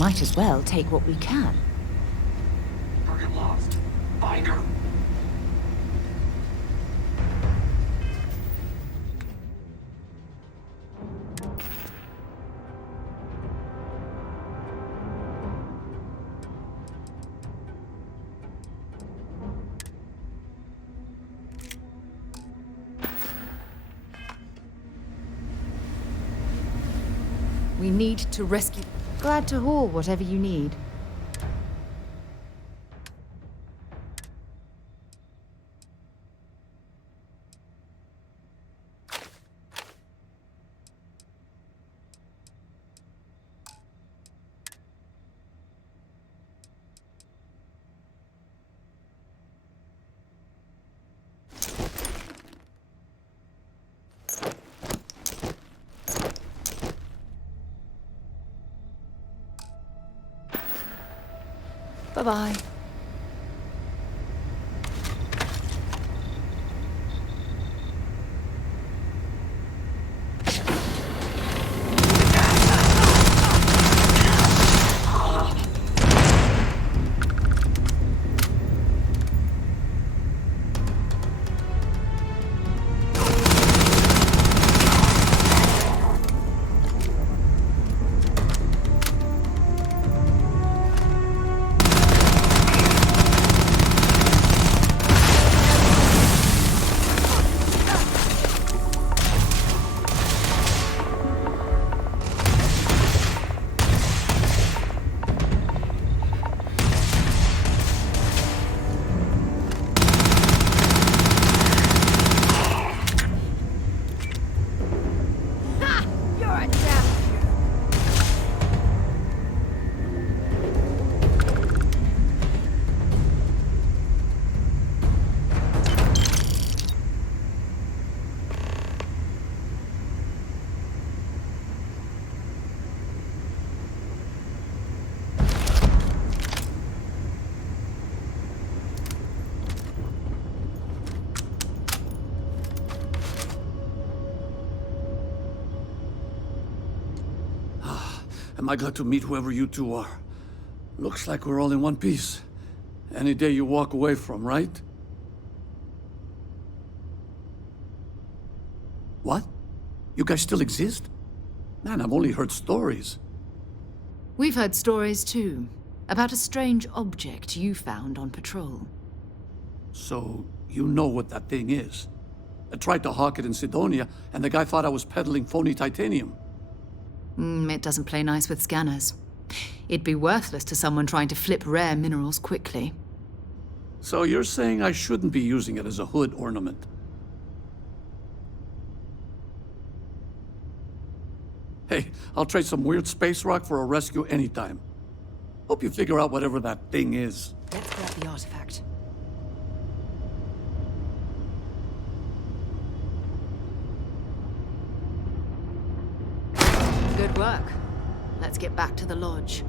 Might as well take what we can. Target lost. Find her. We need to rescue... Glad to haul whatever you need. Bye-bye. Am I glad to meet whoever you two are. Looks like we're all in one piece. Any day you walk away from, right? What? You guys still exist? Man, I've only heard stories. We've heard stories too, about a strange object you found on patrol. So, you know what that thing is. I tried to hawk it in Sidonia, and the guy thought I was peddling phony titanium. It doesn't play nice with scanners. It'd be worthless to someone trying to flip rare minerals quickly. So you're saying I shouldn't be using it as a hood ornament? Hey, I'll trade some weird space rock for a rescue anytime. Hope you figure out whatever that thing is. Let's grab the artifact. Good work. Let's get back to the lodge.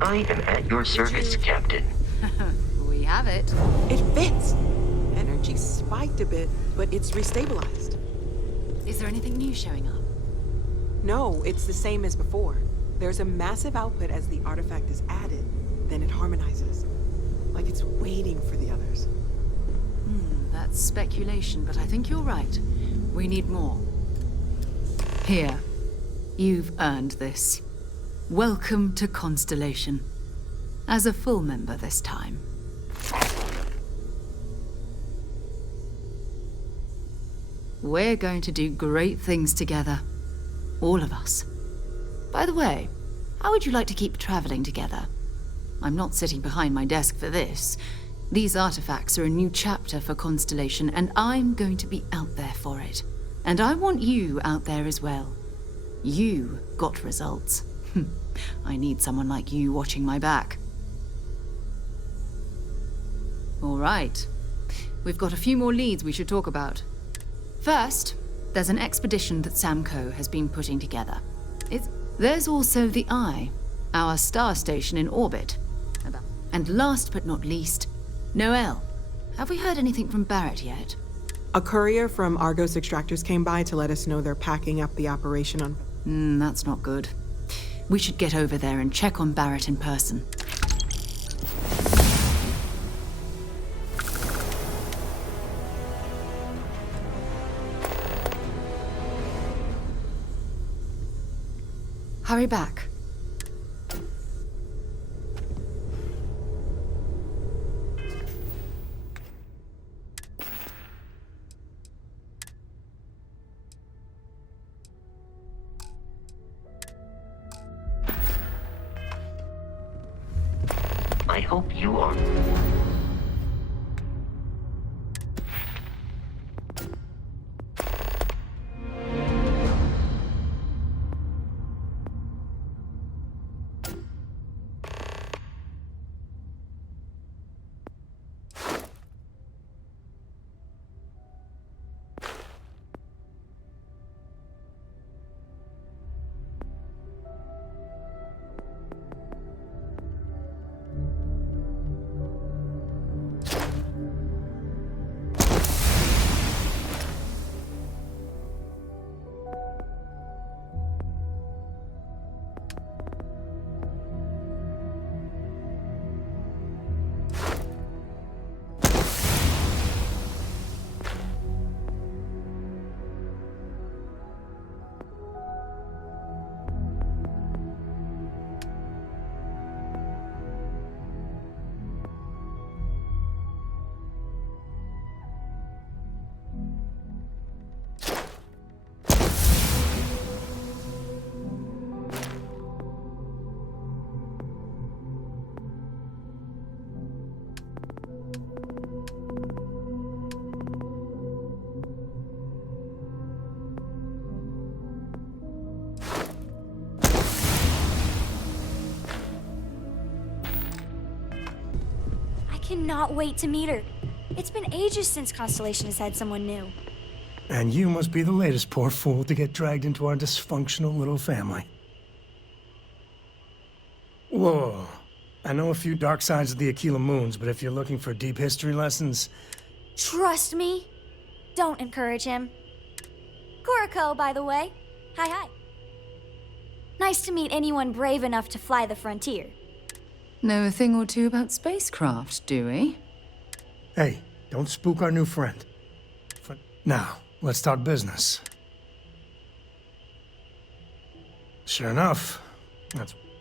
I am at your service, Captain. We have it. It fits. Energy spiked a bit, but it's restabilized. Is there anything new showing up? No, it's the same as before. There's a massive output as the artifact is added, then it harmonizes. Like it's waiting for the others. That's speculation, but I think you're right. We need more. Here. You've earned this. Welcome to Constellation. As a full member this time. We're going to do great things together. All of us. By the way, how would you like to keep traveling together? I'm not sitting behind my desk for this. These artifacts are a new chapter for Constellation, and I'm going to be out there for it. And I want you out there as well. You got results. I need someone like you watching my back. All right. We've got a few more leads we should talk about. First, there's an expedition that Samco has been putting together. There's also the Eye, our star station in orbit. And last but not least, Noel. Have we heard anything from Barrett yet? A courier from Argos Extractors came by to let us know they're packing up the operation on... That's not good. We should get over there and check on Barrett in person. Hurry back. I hope you are. Cannot wait to meet her. It's been ages since Constellation has had someone new. And you must be the latest poor fool to get dragged into our dysfunctional little family. Whoa. I know a few dark sides of the Aquila Moons, but if you're looking for deep history lessons... Trust me. Don't encourage him. Kuriko, by the way. Hi. Nice to meet anyone brave enough to fly the frontier. Know a thing or two about spacecraft, do we? Hey, don't spook our new friend. Now, let's talk business. Sure enough,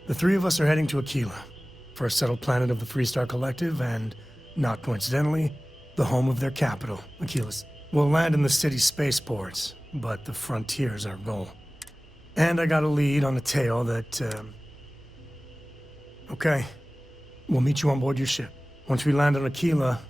the three of us are heading to Aquila, first settled planet of the Freestar Collective, and, not coincidentally, the home of their capital, Aquila's. We'll land in the city's spaceports, but the frontier's our goal. And I got a lead on a tale that, Okay. We'll meet you on board your ship. Once we land on Aquila...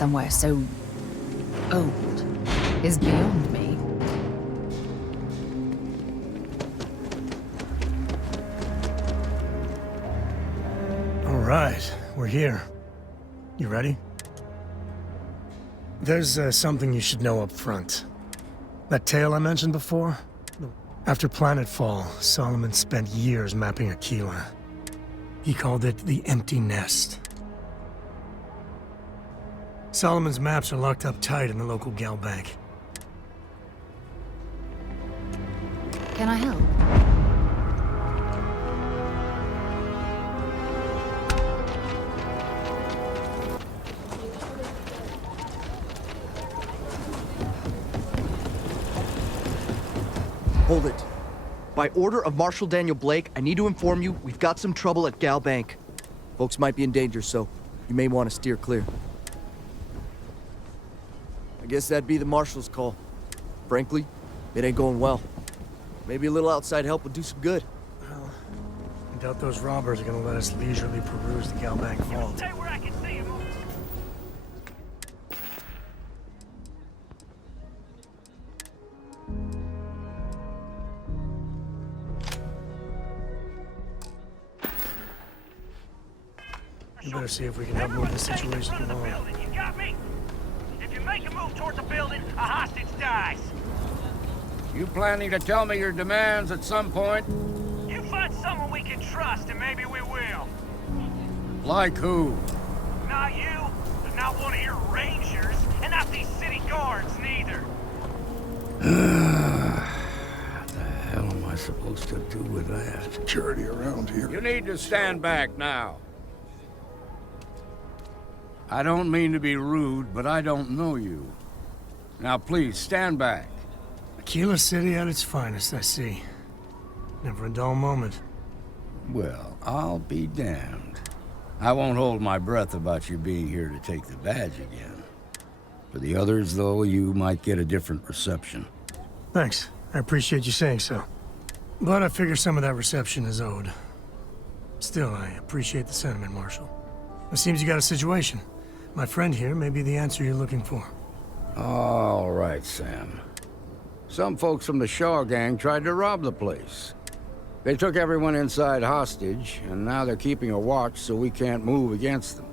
somewhere so old is beyond me. All right, we're here. You ready? There's something you should know up front. That tale I mentioned before? After Planetfall, Solomon spent years mapping Aquila. He called it the Empty Nest. Solomon's maps are locked up tight in the local gal bank. Can I help? Hold it. By order of Marshal Daniel Blake, I need to inform you we've got some trouble at Gal Bank. Folks might be in danger, so you may want to steer clear. I guess that'd be the Marshal's call. Frankly, it ain't going well. Maybe a little outside help would do some good. Well, I doubt those robbers are gonna let us leisurely peruse the gal bank vault. Stay where I can see him. You better see if we can help move the situation Everyone stay in front of the along. building, you got me? If you make a move towards the building, a hostage dies. You planning to tell me your demands at some point? You find someone we can trust, and maybe we will. Like who? Not you, not one of your rangers, and not these city guards, neither. What the hell am I supposed to do with that? Security around here. You need to stand back now. I don't mean to be rude, but I don't know you. Now please, stand back. Aquila City at its finest, I see. Never a dull moment. Well, I'll be damned. I won't hold my breath about you being here to take the badge again. For the others, though, you might get a different reception. Thanks. I appreciate you saying so. But I figure some of that reception is owed. Still, I appreciate the sentiment, Marshal. It seems you got a situation. My friend here may be the answer you're looking for. All right, Sam. Some folks from the Shaw gang tried to rob the place. They took everyone inside hostage, and now they're keeping a watch so we can't move against them.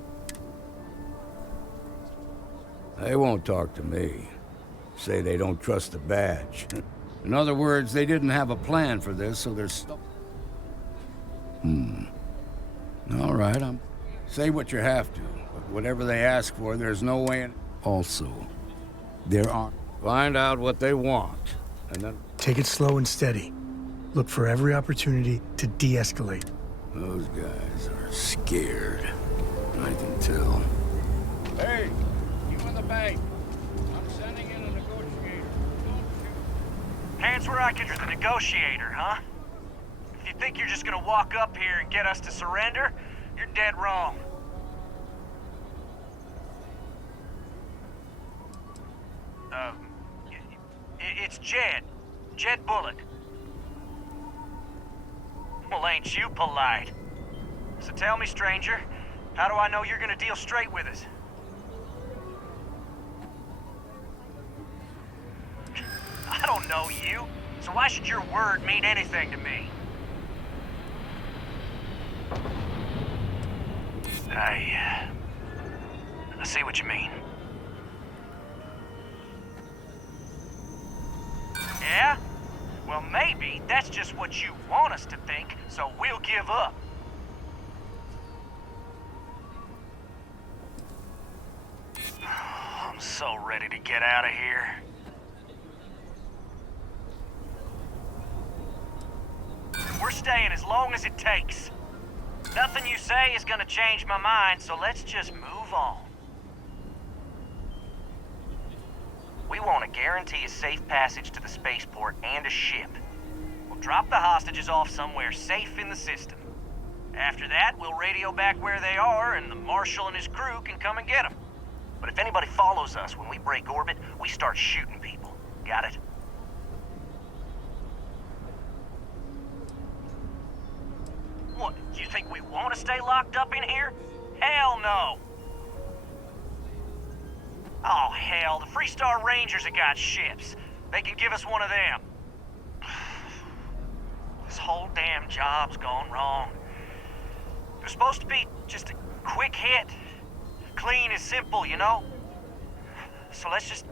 They won't talk to me. Say they don't trust the badge. In other words, they didn't have a plan for this, so they're stuck. All right, say what you have to, but whatever they ask for, there's no way in... Also, there aren't... Find out what they want, and then... Take it slow and steady. Look for every opportunity to de-escalate. Those guys are scared. I can tell. Hey, you in the bank. I'm sending in a negotiator. Don't shoot. Hands where I can. You're the negotiator, huh? If you think you're just gonna walk up here and get us to surrender, you're dead wrong. It's Jed. Jed Bullock. Well, ain't you polite? So tell me, stranger, how do I know you're gonna deal straight with us? I don't know you, so why should your word mean anything to me? I see what you mean. Yeah? Well, maybe that's just what you want us to think, so we'll give up. I'm so ready to get out of here. We're staying as long as it takes. Nothing you say is gonna change my mind, so let's just move on. We want to guarantee a safe passage to the spaceport and a ship. We'll drop the hostages off somewhere safe in the system. After that, we'll radio back where they are, and the Marshal and his crew can come and get them. But if anybody follows us when we break orbit, we start shooting people. Got it? What, you think we want to stay locked up in here? Hell no! Oh, hell, the Freestar Rangers have got ships. They can give us one of them. This whole damn job's gone wrong. It was supposed to be just a quick hit. Clean and simple, you know? So let's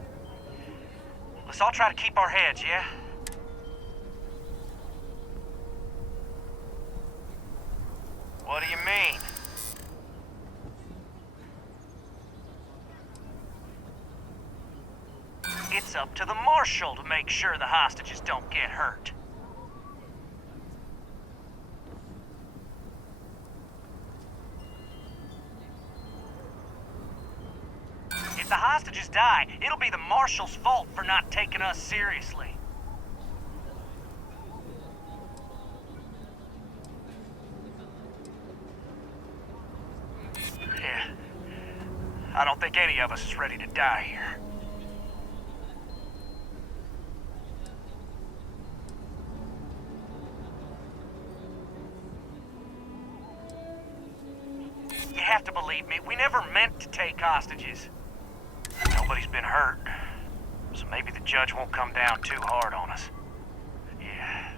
all try to keep our heads, yeah? What do you mean? It's up to the Marshal to make sure the hostages don't get hurt. If the hostages die, it'll be the Marshal's fault for not taking us seriously. Yeah. I don't think any of us is ready to die here. You have to believe me, we never meant to take hostages. Nobody's been hurt, so maybe the judge won't come down too hard on us. Yeah,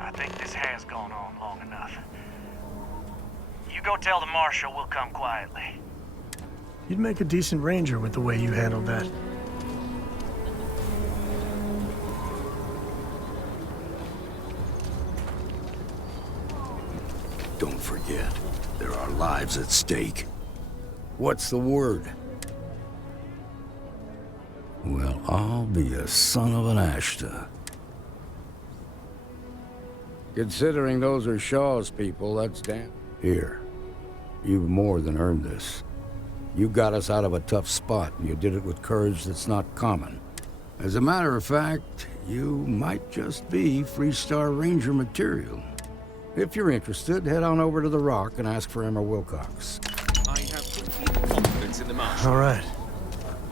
I think this has gone on long enough. You go tell the Marshal we'll come quietly. You'd make a decent ranger with the way you handled that. Don't forget, there are lives at stake. What's the word? Well, I'll be a son of an Ashta. Considering those are Shaw's people, that's damn. Here, you've more than earned this. You got us out of a tough spot, and you did it with courage that's not common. As a matter of fact, you might just be Freestar Ranger material. If you're interested, head on over to the Rock and ask for Emma Wilcox. I have complete confidence in the Marshal. All right.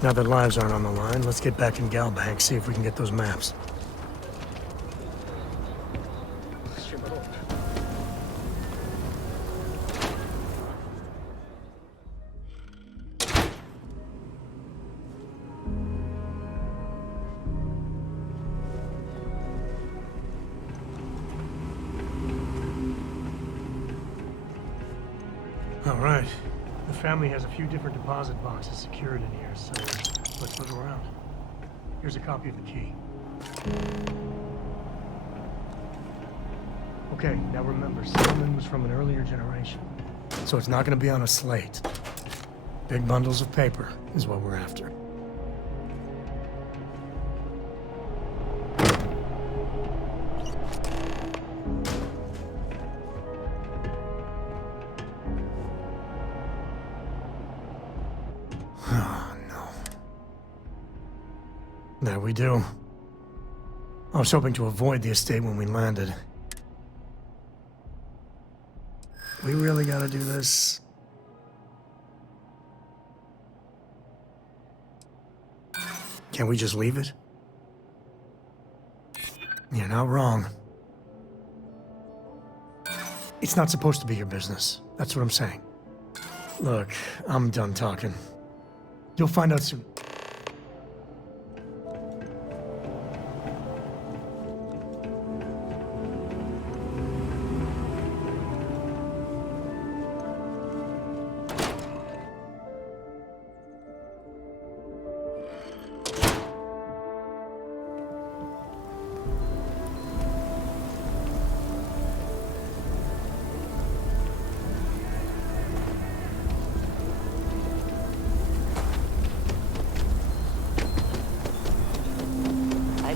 Now that lives aren't on the line, let's get back in Galbank, see if we can get those maps. All right. The family has a few different deposit boxes secured in here, so let's look around. Here's a copy of the key. Okay, now remember, Solomon was from an earlier generation, so it's not going to be on a slate. Big bundles of paper is what we're after. There we do. I was hoping to avoid the estate when we landed. We really gotta do this? Can't we just leave it? You're not wrong. It's not supposed to be your business. That's what I'm saying. Look, I'm done talking. You'll find out soon.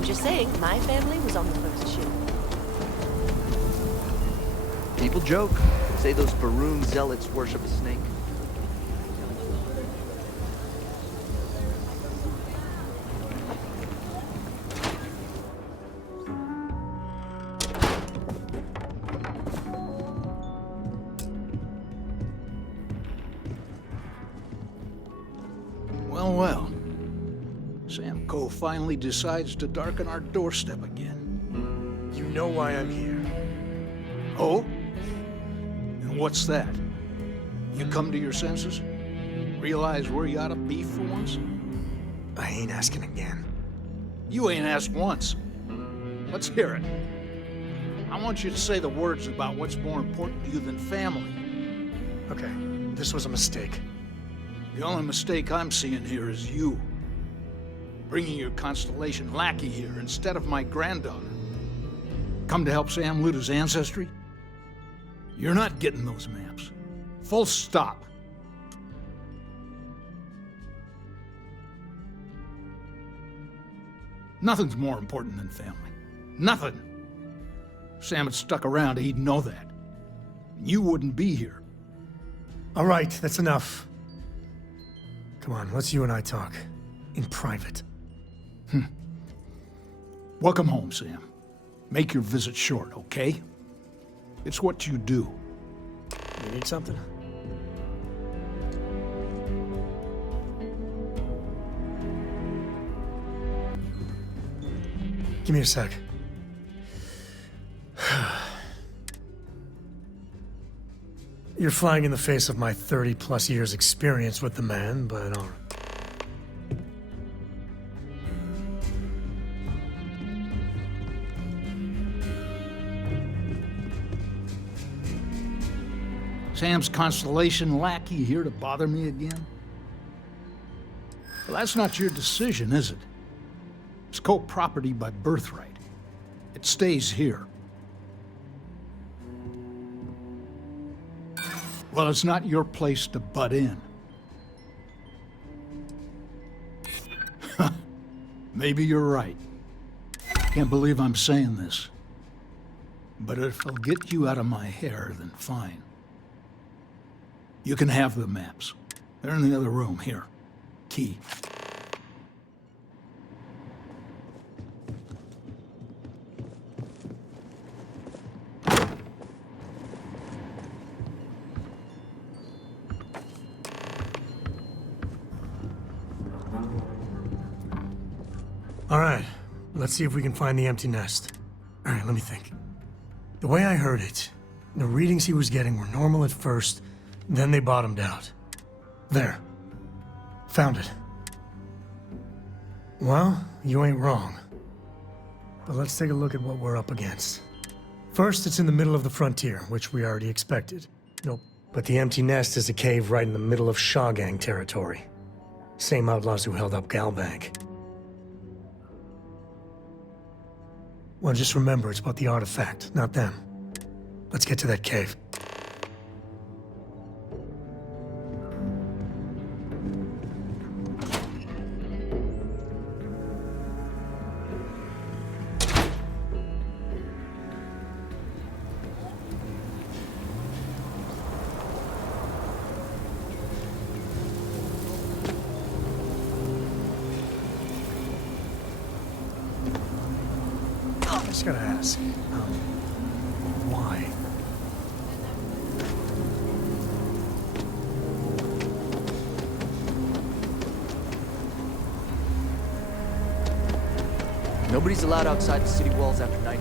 Just saying, my family was on the first ship. People joke. Say those Baroon zealots worship a snake. Well, well. Sam Coe finally decides to darken our doorstep again. You know why I'm here. Oh? And what's that? You come to your senses? Realize where you ought to be for once? I ain't asking again. You ain't asked once. Let's hear it. I want you to say the words about what's more important to you than family. Okay, this was a mistake. The only mistake I'm seeing here is you. Bringing your Constellation lackey here instead of my granddaughter. Come to help Sam loot his ancestry? You're not getting those maps. Full stop. Nothing's more important than family. Nothing. If Sam had stuck around, he'd know that. You wouldn't be here. All right, that's enough. Come on, let's you and I talk. In private. Welcome home, Sam. Make your visit short, okay? It's what you do. You need something? Give me a sec. You're flying in the face of my 30-plus years experience with the man, but all right. Sam's Constellation lackey here to bother me again? Well, that's not your decision, is it? It's co-property by birthright. It stays here. Well, it's not your place to butt in. Maybe you're right. Can't believe I'm saying this. But if it'll get you out of my hair, then fine. You can have the maps. They're in the other room, here. Key. All right, let's see if we can find the empty nest. All right, let me think. The way I heard it, the readings he was getting were normal at first, then they bottomed out. There. Found it. Well, you ain't wrong. But let's take a look at what we're up against. First, it's in the middle of the frontier, which we already expected. Nope. But the empty nest is a cave right in the middle of Shaw Gang territory. Same outlaws who held up Galbank. Well, just remember, it's about the artifact, not them. Let's get to that cave. I just gotta ask, why? Nobody's allowed outside the city walls after 9.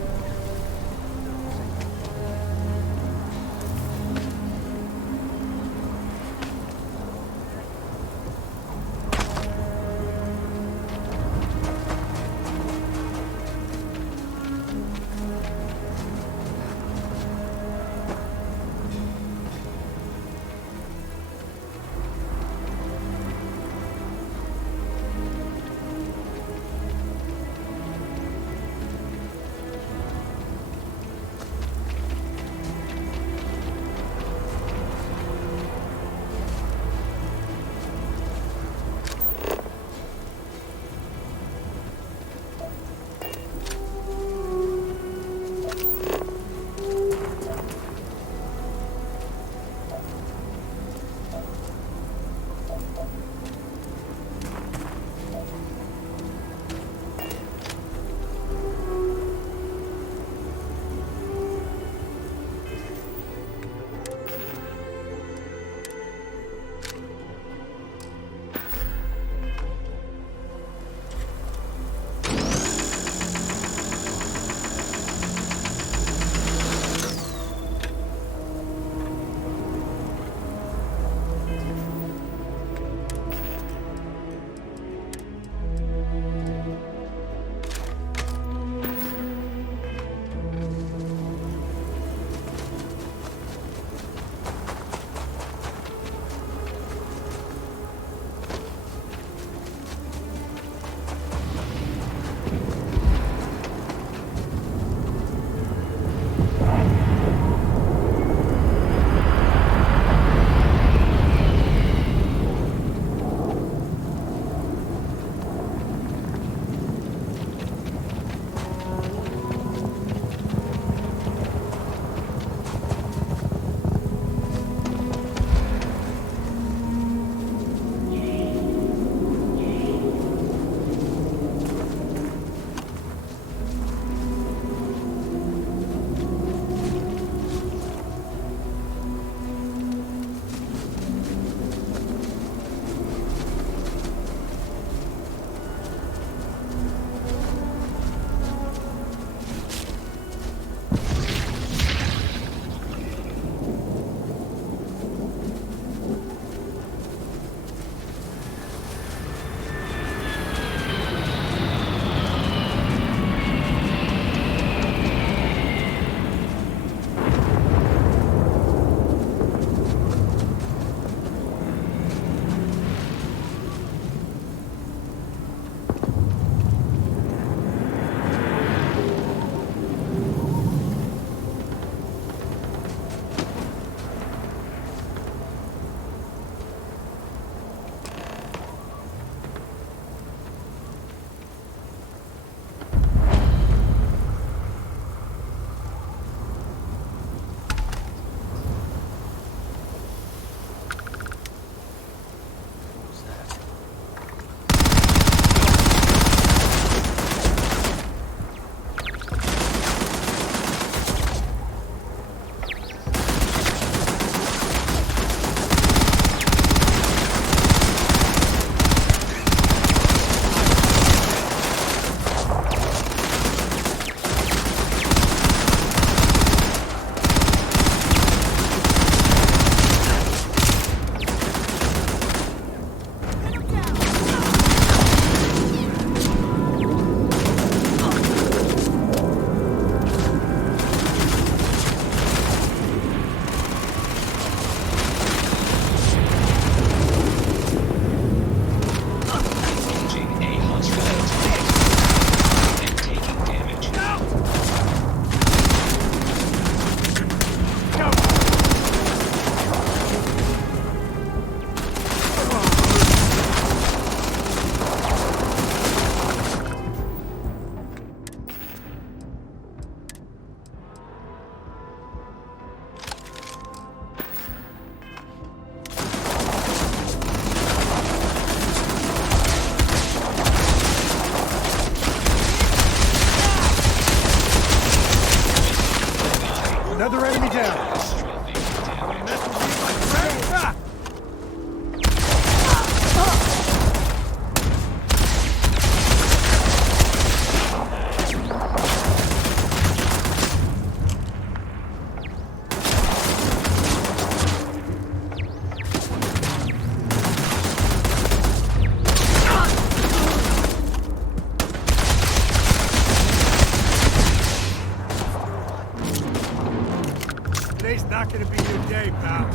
Today's not gonna be your day, pal.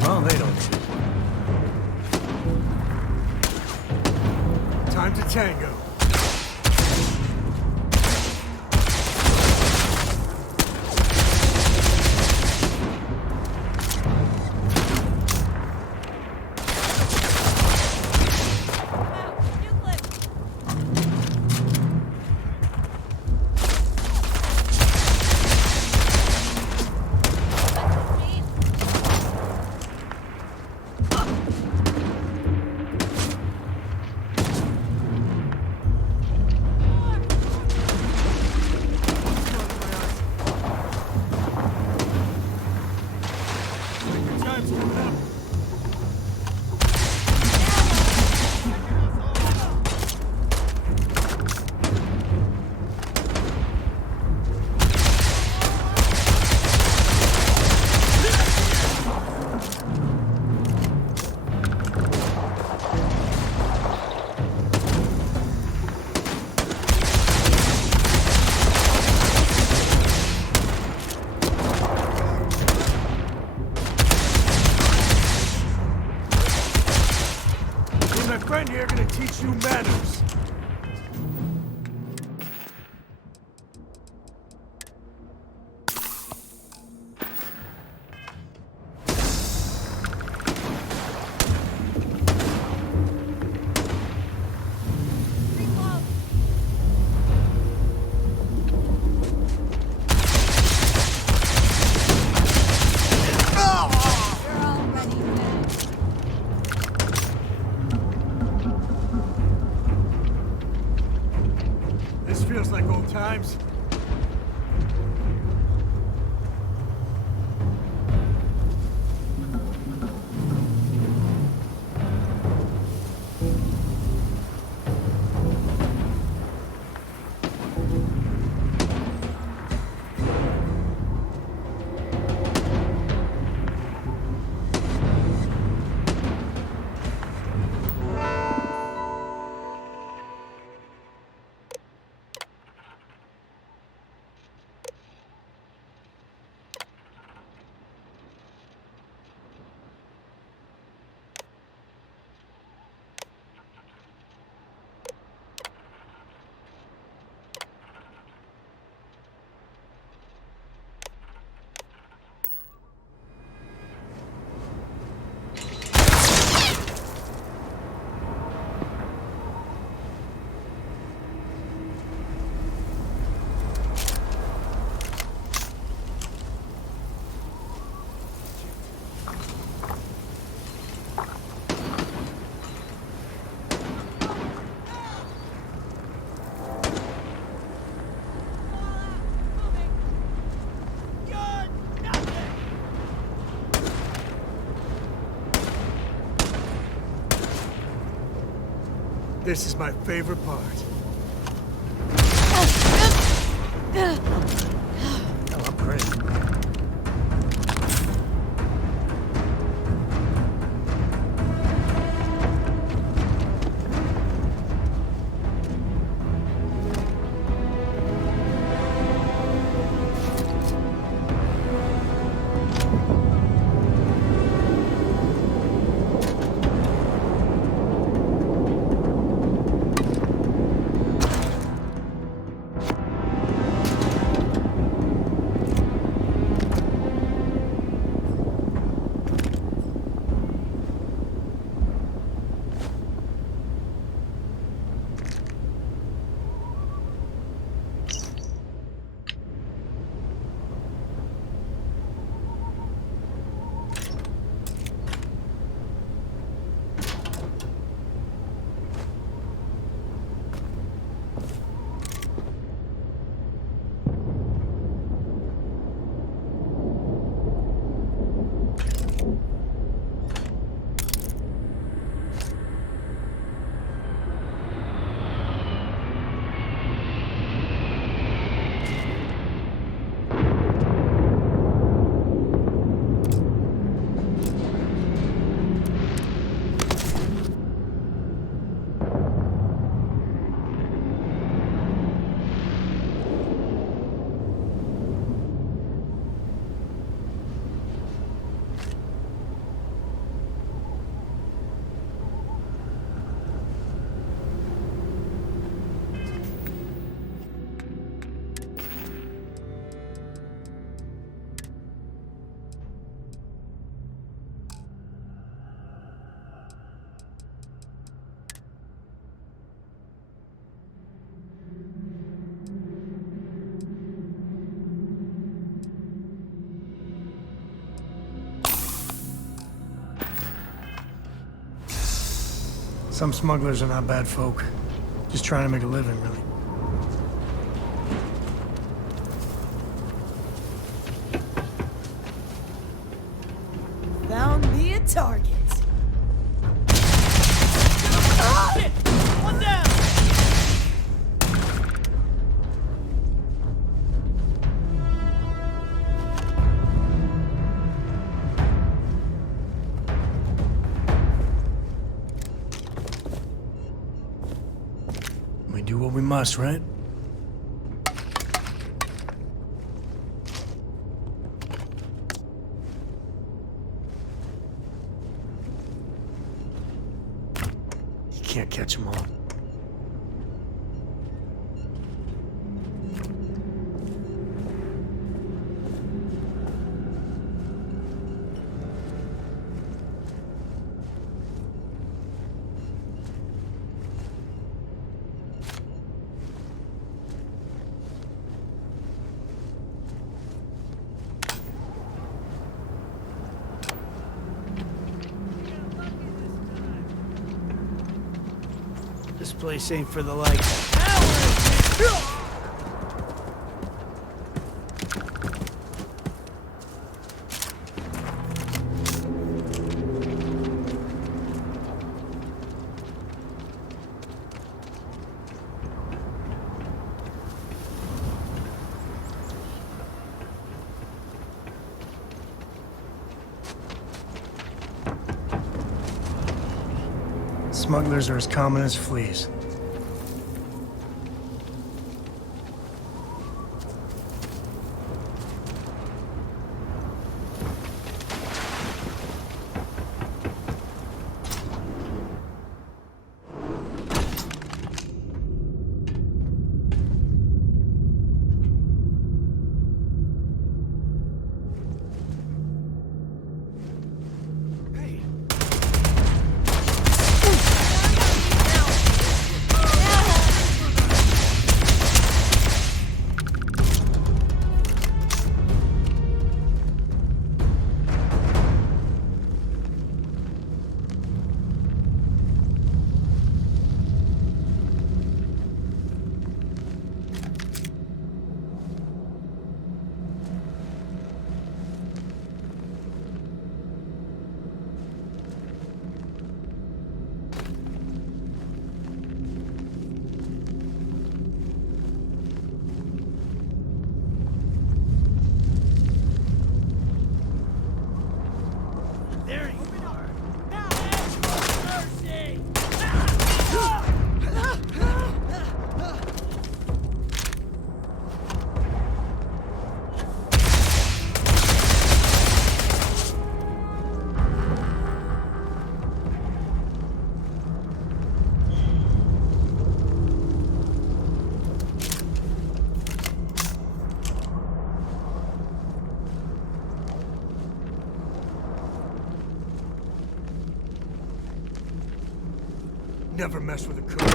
Well, they don't need it. Time to tango. My friend here gonna teach you manners. This feels like old times. This is my favorite part. Oh, I'm great. Some smugglers are not bad folk. Just trying to make a living, really. Found me a target. One down! We do what we must, right? You can't catch them all. This place ain't for the like. Smugglers are as common as fleas. Never mess with a cook.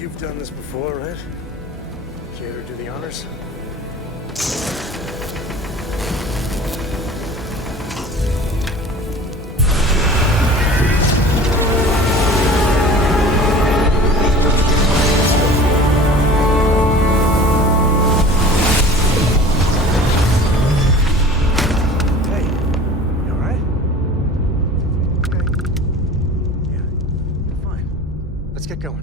You've done this before, right? Care to do the honors? Get going.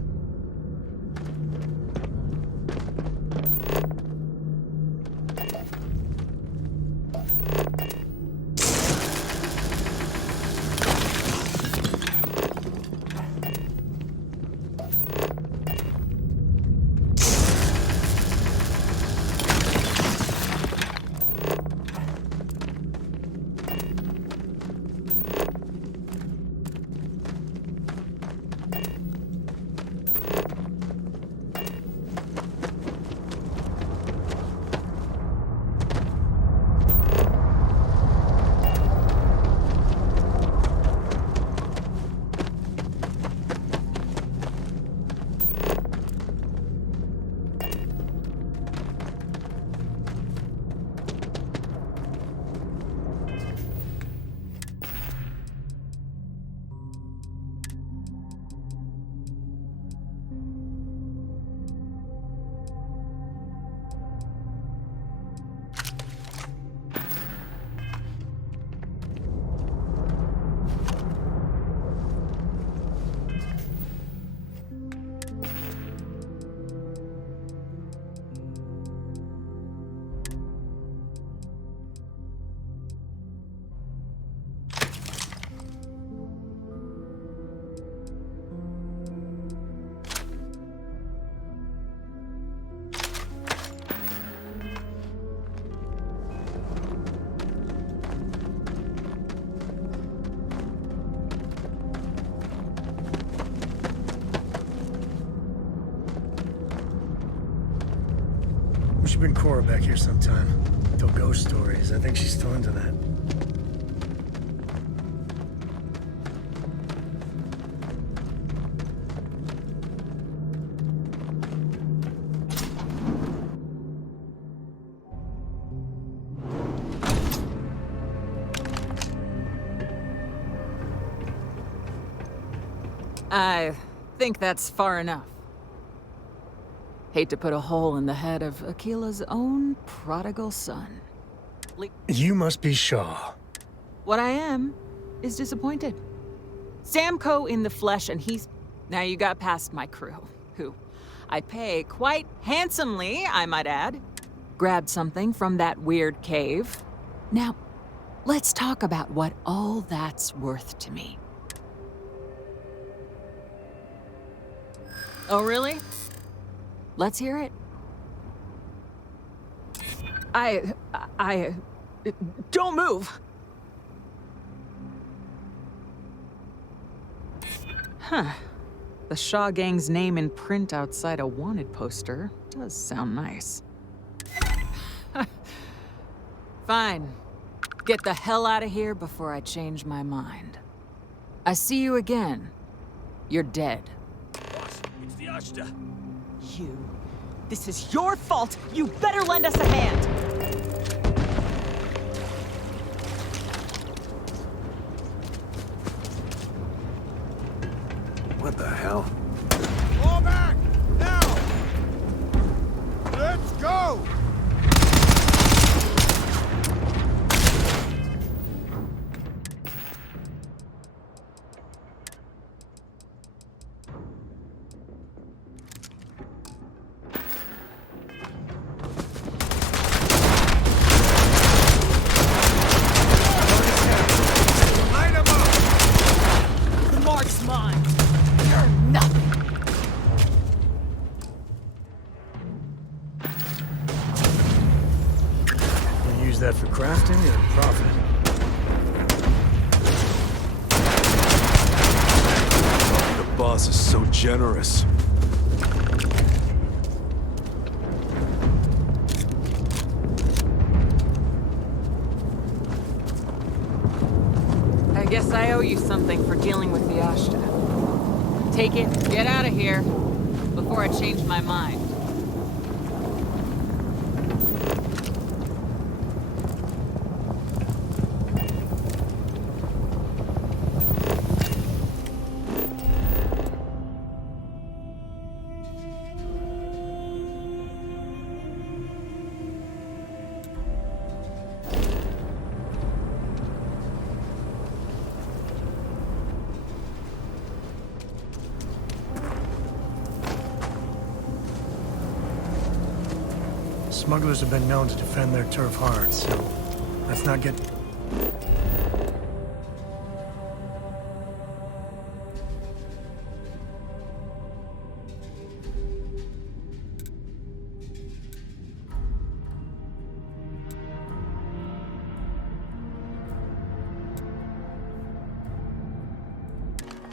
We should bring Cora back here sometime. Tell ghost stories. I think she's still into that. I think that's far enough. Hate to put a hole in the head of Akila's own prodigal son. You must be Shaw. What I am is disappointed. Samco in the flesh, and he's... Now you got past my crew, who I pay quite handsomely, I might add. Grabbed something from that weird cave. Now, let's talk about what all that's worth to me. Oh, really? Let's hear it. Don't move! Huh. The Shaw Gang's name in print outside a wanted poster does sound nice. Fine. Get the hell out of here before I change my mind. I see you again. You're dead. Boss, it's the Ashta. You. This is your fault! You better lend us a hand! What the hell? Fall back! Now! Let's go! Use that for crafting or profit? The boss is so generous. I guess I owe you something for dealing with the Ashta. Take it, get out of here, before I change my mind. Smugglers have been known to defend their turf hard, so let's not get...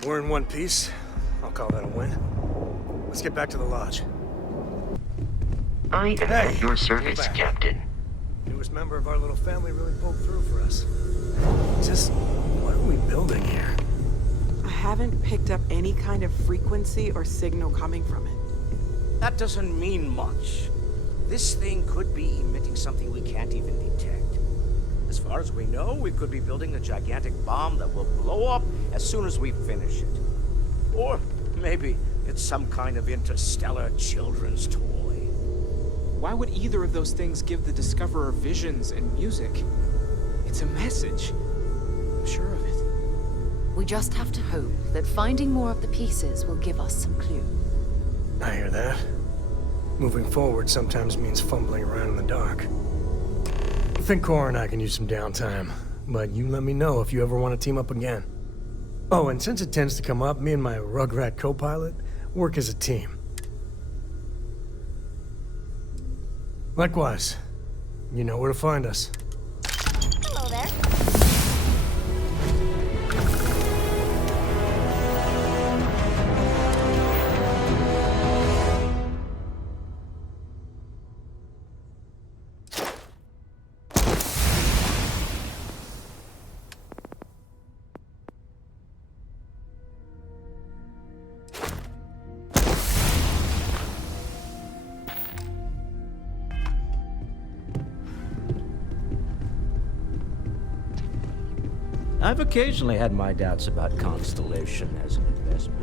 We're in one piece. I'll call that a win. Let's get back to the lodge. I am at your service, Captain. Newest member of our little family really pulled through for us. Just, what are we building here? I haven't picked up any kind of frequency or signal coming from it. That doesn't mean much. This thing could be emitting something we can't even detect. As far as we know, we could be building a gigantic bomb that will blow up as soon as we finish it. Or maybe it's some kind of interstellar children's toy. Why would either of those things give the Discoverer visions and music? It's a message. I'm sure of it. We just have to hope that finding more of the pieces will give us some clue. I hear that. Moving forward sometimes means fumbling around in the dark. I think Cora and I can use some downtime, but you let me know if you ever want to team up again. Oh, and since it tends to come up, me and my Rugrat co-pilot work as a team. Likewise, you know where to find us. Hello there. I've occasionally had my doubts about Constellation as an investment.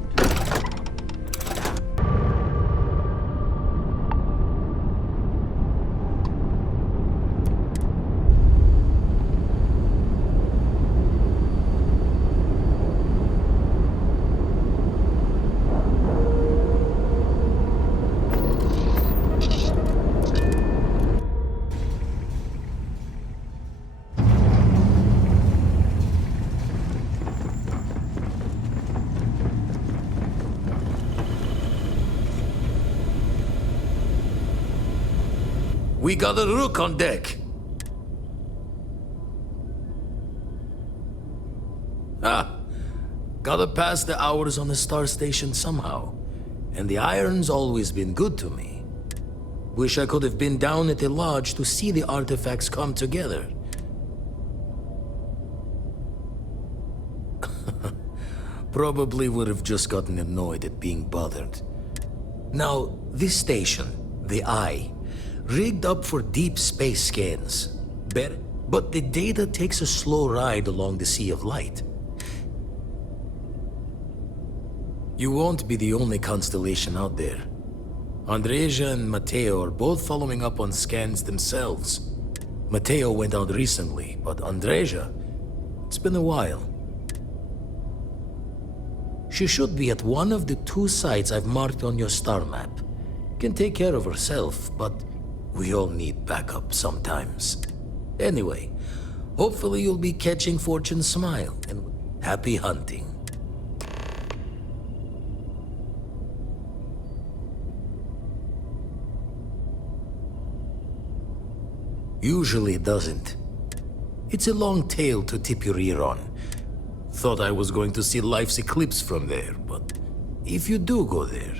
We got a rook on deck. Gotta pass the hours on the star station somehow. And the iron's always been good to me. Wish I could have been down at the lodge to see the artifacts come together. Probably would have just gotten annoyed at being bothered. Now, this station, the Eye, rigged up for deep space scans. But the data takes a slow ride along the Sea of Light. You won't be the only constellation out there. Andreja and Matteo are both following up on scans themselves. Matteo went out recently, but Andreja, it's been a while. She should be at one of the 2 sites I've marked on your star map. Can take care of herself, but we all need backup sometimes. Anyway, hopefully you'll be catching Fortune's smile, and happy hunting. Usually it doesn't. It's a long tale to tip your ear on. Thought I was going to see life's eclipse from there, but if you do go there...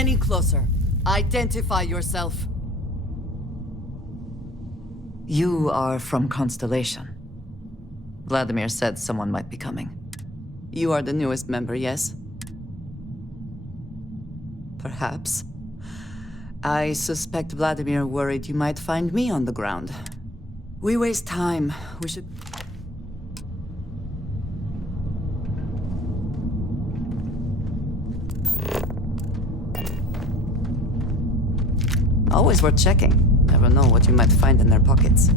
any closer. Identify yourself. You are from Constellation. Vladimir said someone might be coming. You are the newest member, yes? Perhaps. I suspect Vladimir worried you might find me on the ground. We waste time. We should... Always worth checking. Never know what you might find in their pockets.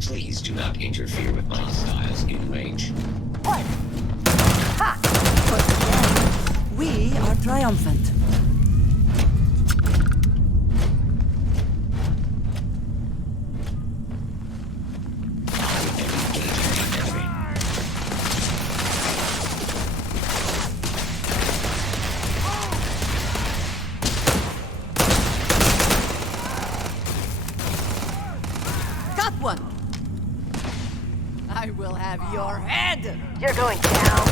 Please do not interfere with my styles in range. What? Ha! But again, we are triumphant. Got one! I will have your head! You're going down.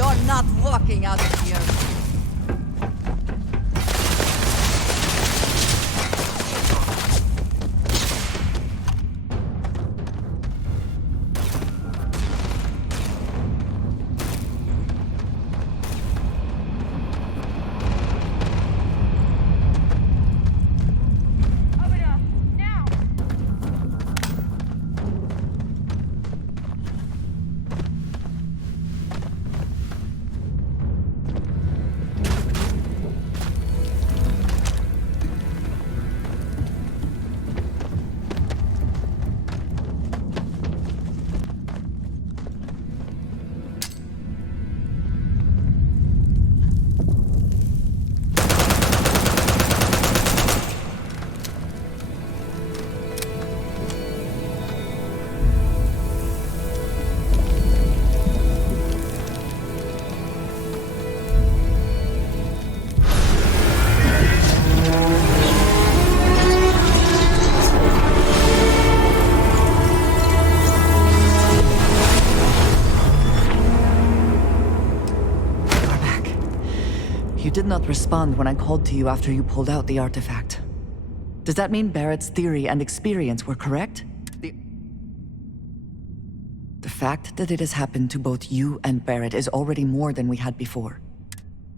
You're not walking out of here. You did not respond when I called to you after you pulled out the artifact. Does that mean Barrett's theory and experience were correct? The fact that it has happened to both you and Barrett is already more than we had before.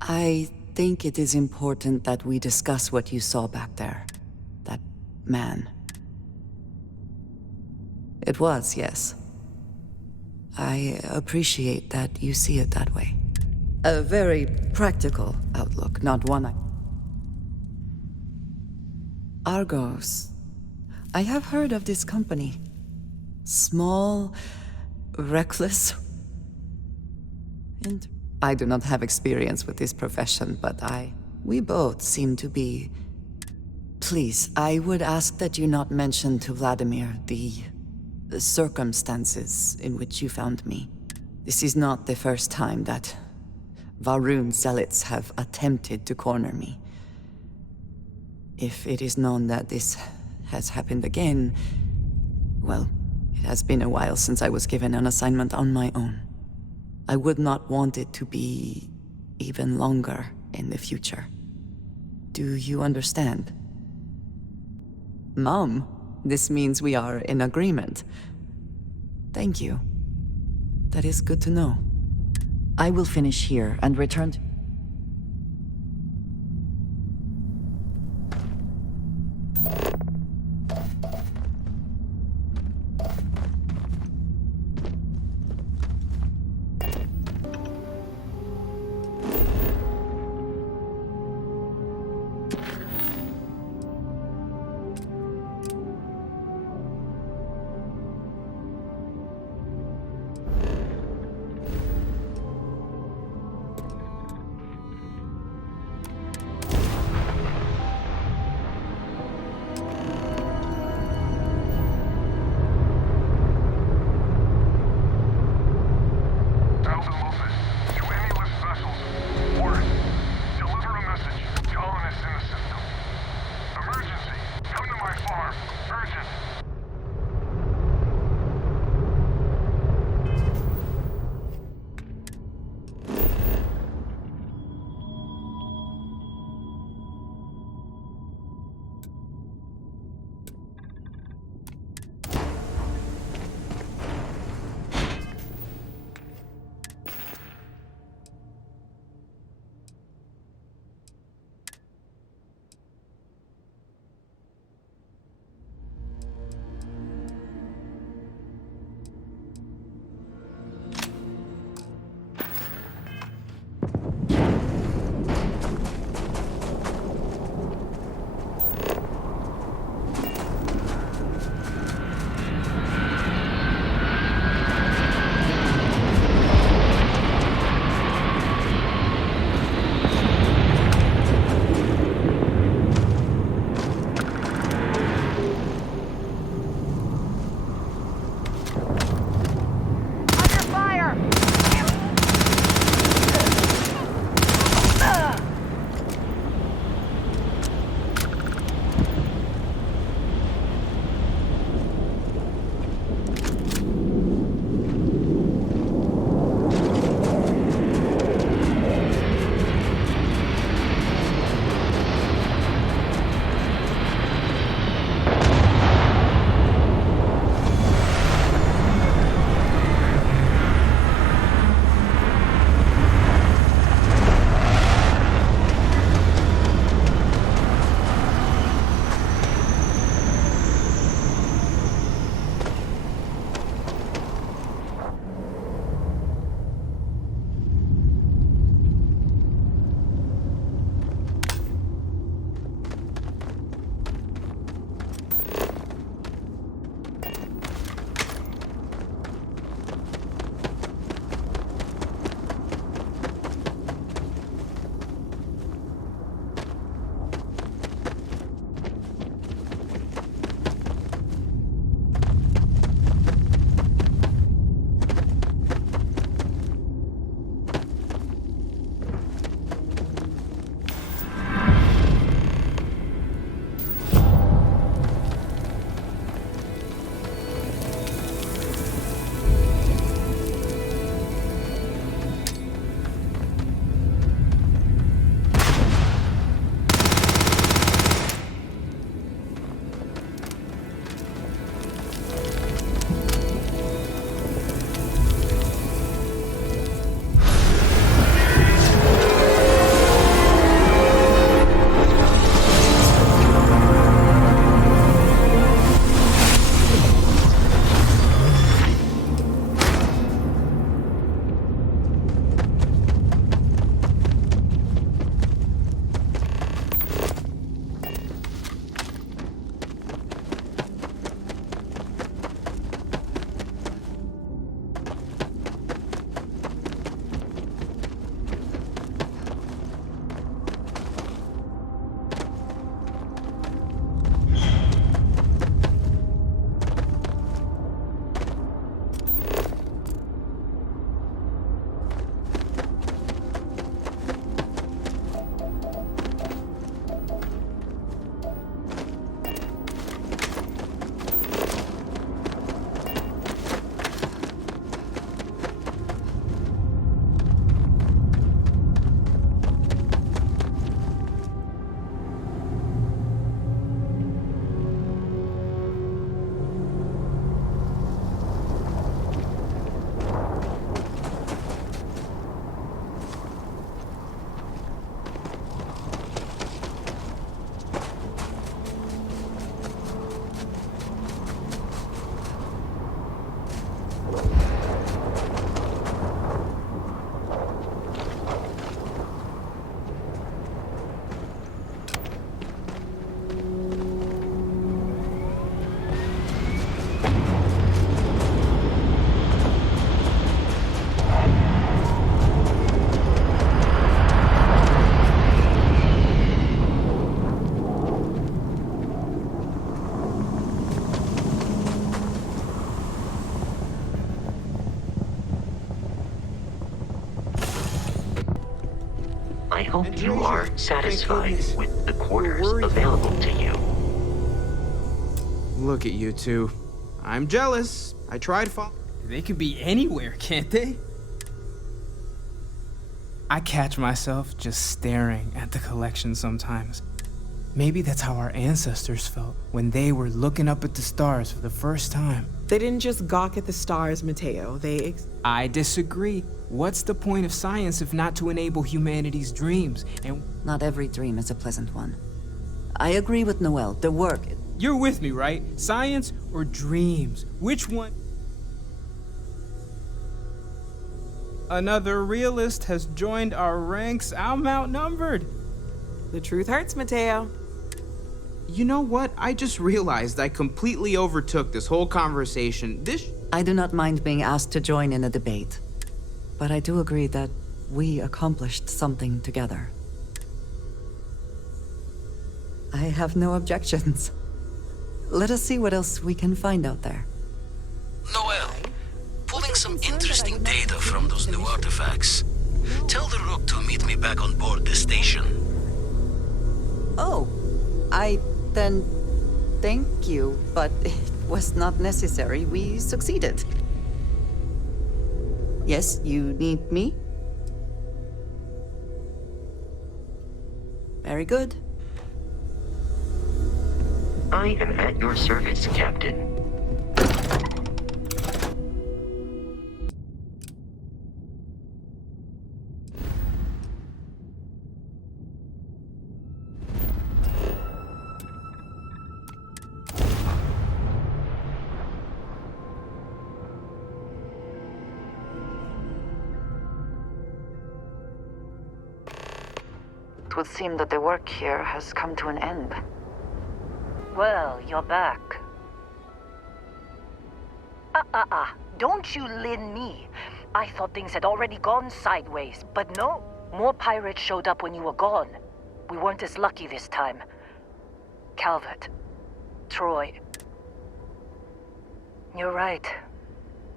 I think it is important that we discuss what you saw back there. That man. It was, yes. I appreciate that you see it that way. A very practical outlook, not one Argos. I have heard of this company. Small, reckless. And I do not have experience with this profession, but we both seem to be... Please, I would ask that you not mention to Vladimir the circumstances in which you found me. This is not the first time that Varun zealots have attempted to corner me. If it is known that this has happened again, well, it has been a while since I was given an assignment on my own. I would not want it to be even longer in the future. Do you understand? Mom, this means we are in agreement. Thank you. That is good to know. I will finish here and return to... I hope you are satisfied with the quarters available to you. Look at you two. I'm jealous. I tried They could be anywhere, can't they? I catch myself just staring at the collection sometimes. Maybe that's how our ancestors felt when they were looking up at the stars for the first time. They didn't just gawk at the stars, Mateo. I disagree. What's the point of science if not to enable humanity's dreams? And not every dream is a pleasant one. I agree with Noel. The work... You're with me, right? Science or dreams? Which one? Another realist has joined our ranks. I'm outnumbered. The truth hurts, Mateo. You know what? I just realized I completely overtook this whole conversation. I do not mind being asked to join in a debate. But I do agree that we accomplished something together. I have no objections. Let us see what else we can find out there. Noel, pulling some interesting data from those new artifacts. Tell the Rook to meet me back on board the station. Oh, then thank you, but it was not necessary. We succeeded. Yes, you need me? Very good. I am at your service, Captain. It would seem that the work here has come to an end. Well, you're back. Don't you lin me. I thought things had already gone sideways, but no. More pirates showed up when you were gone. We weren't as lucky this time. Calvert. Troy. You're right.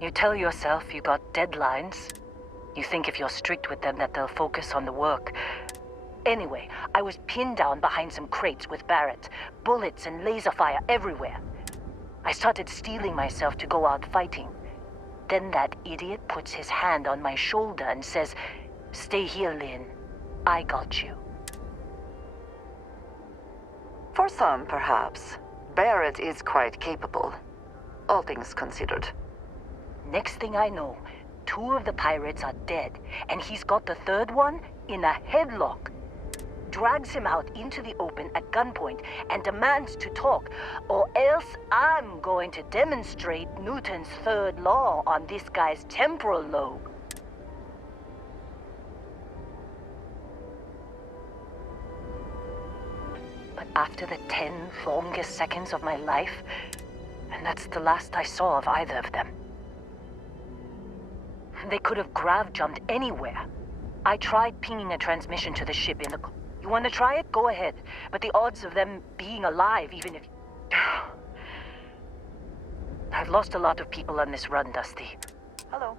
You tell yourself you got deadlines. You think if you're strict with them that they'll focus on the work. Anyway, I was pinned down behind some crates with Barrett. Bullets and laser fire everywhere. I started steeling myself to go out fighting. Then that idiot puts his hand on my shoulder and says, "Stay here, Lynn. I got you." For some, perhaps. Barrett is quite capable. All things considered. Next thing I know, 2 of the pirates are dead, and he's got the 3rd one in a headlock. Drags him out into the open at gunpoint and demands to talk, or else I'm going to demonstrate Newton's 3rd law on this guy's temporal lobe. But after the 10 longest seconds of my life, and that's the last I saw of either of them. They could have grav-jumped anywhere. I tried pinging a transmission to the ship in the... You want to try it? Go ahead. But the odds of them being alive, even if... I've lost a lot of people on this run, Dusty. Hello.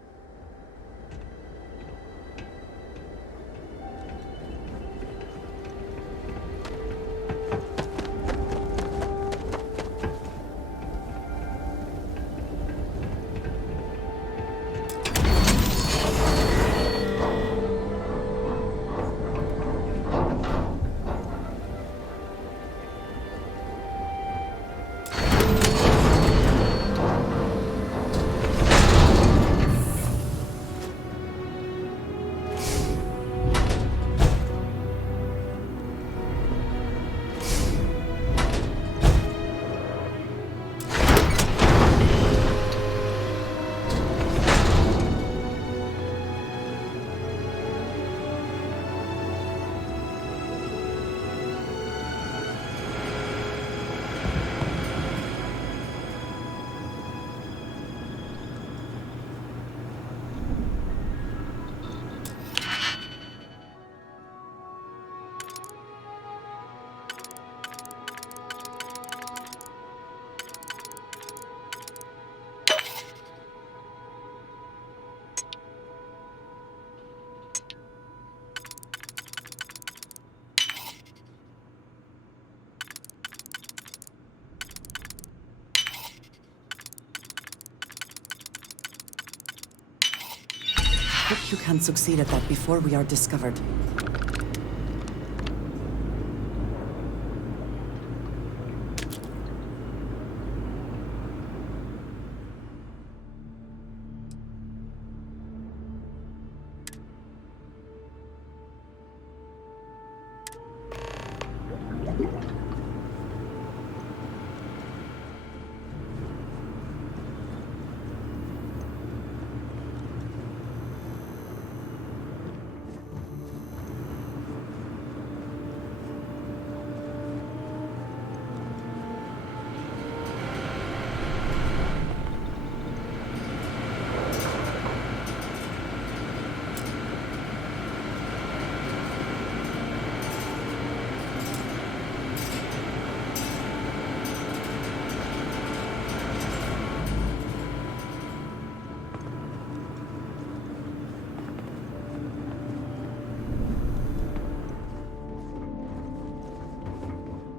hope you can succeed at that before we are discovered.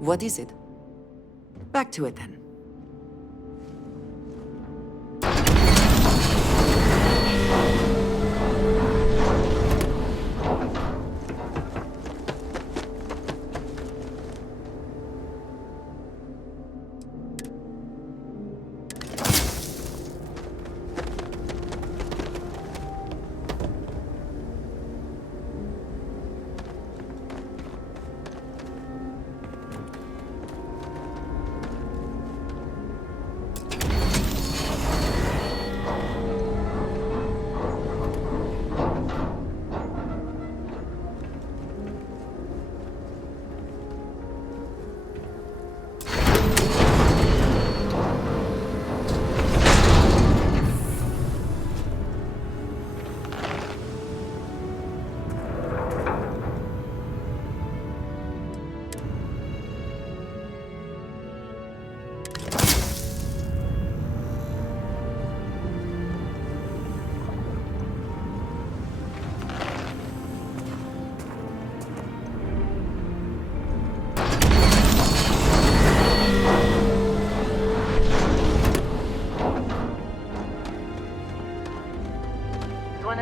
What is it? Back to it then.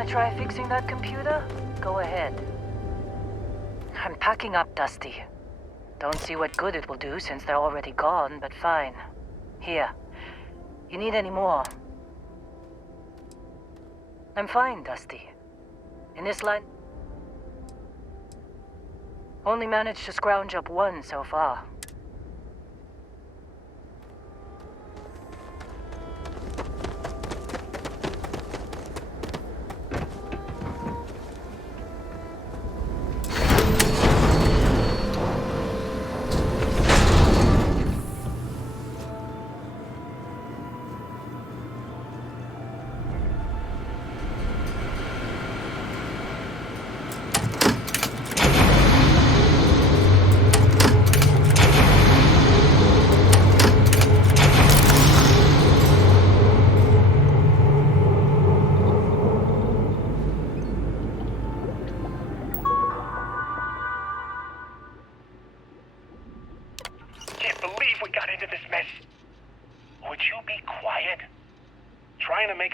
Try fixing that computer? Go ahead. I'm packing up, Dusty. Don't see what good it will do since they're already gone, but fine. Here. You need any more? I'm fine, Dusty. In this line... Only managed to scrounge up one so far.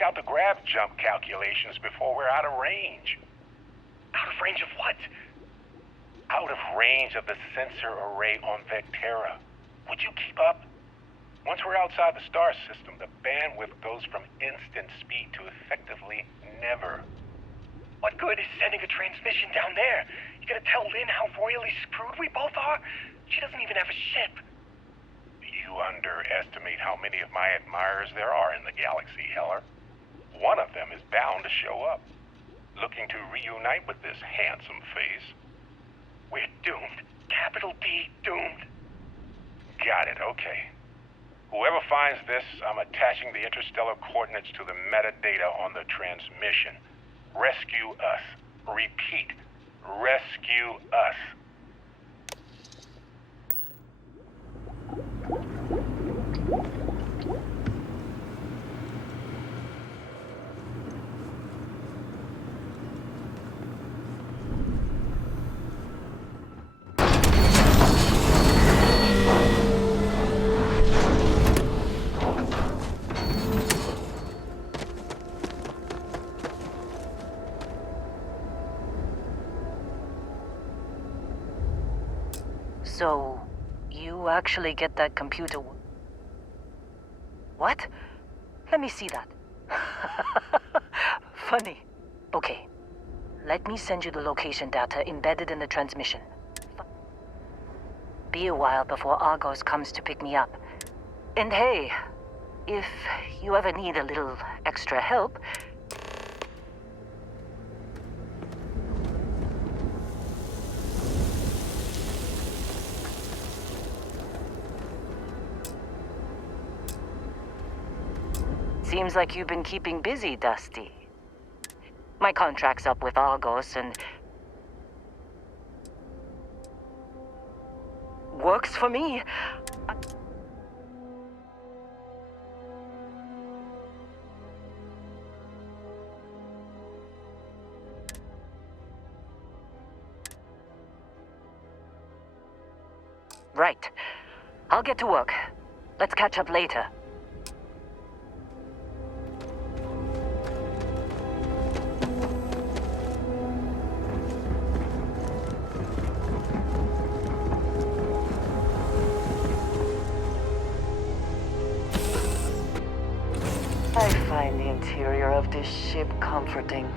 Out the grab jump calculations before we're out of range. Out of range of what? Out of range of the sensor array on Vectera. Would you keep up? Once we're outside the star system, the bandwidth goes from instant speed to effectively never. What good is sending a transmission down there? You gonna tell Lynn how royally screwed we both are? She doesn't even have a ship. You underestimate how many of my admirers there are in the galaxy, Heller. One of them is bound to show up, looking to reunite with this handsome face. We're doomed. Capital D, doomed. Got it, okay. Whoever finds this, I'm attaching the interstellar coordinates to the metadata on the transmission. Rescue us. Repeat. Rescue us. So, you actually get that computer... What? Let me see that. Funny. Okay. Let me send you the location data embedded in the transmission. Be a while before Argos comes to pick me up. And hey, if you ever need a little extra help... Seems like you've been keeping busy, Dusty. My contract's up with Argos and... Works for me. Right. I'll get to work. Let's catch up later. I find the interior of this ship comforting.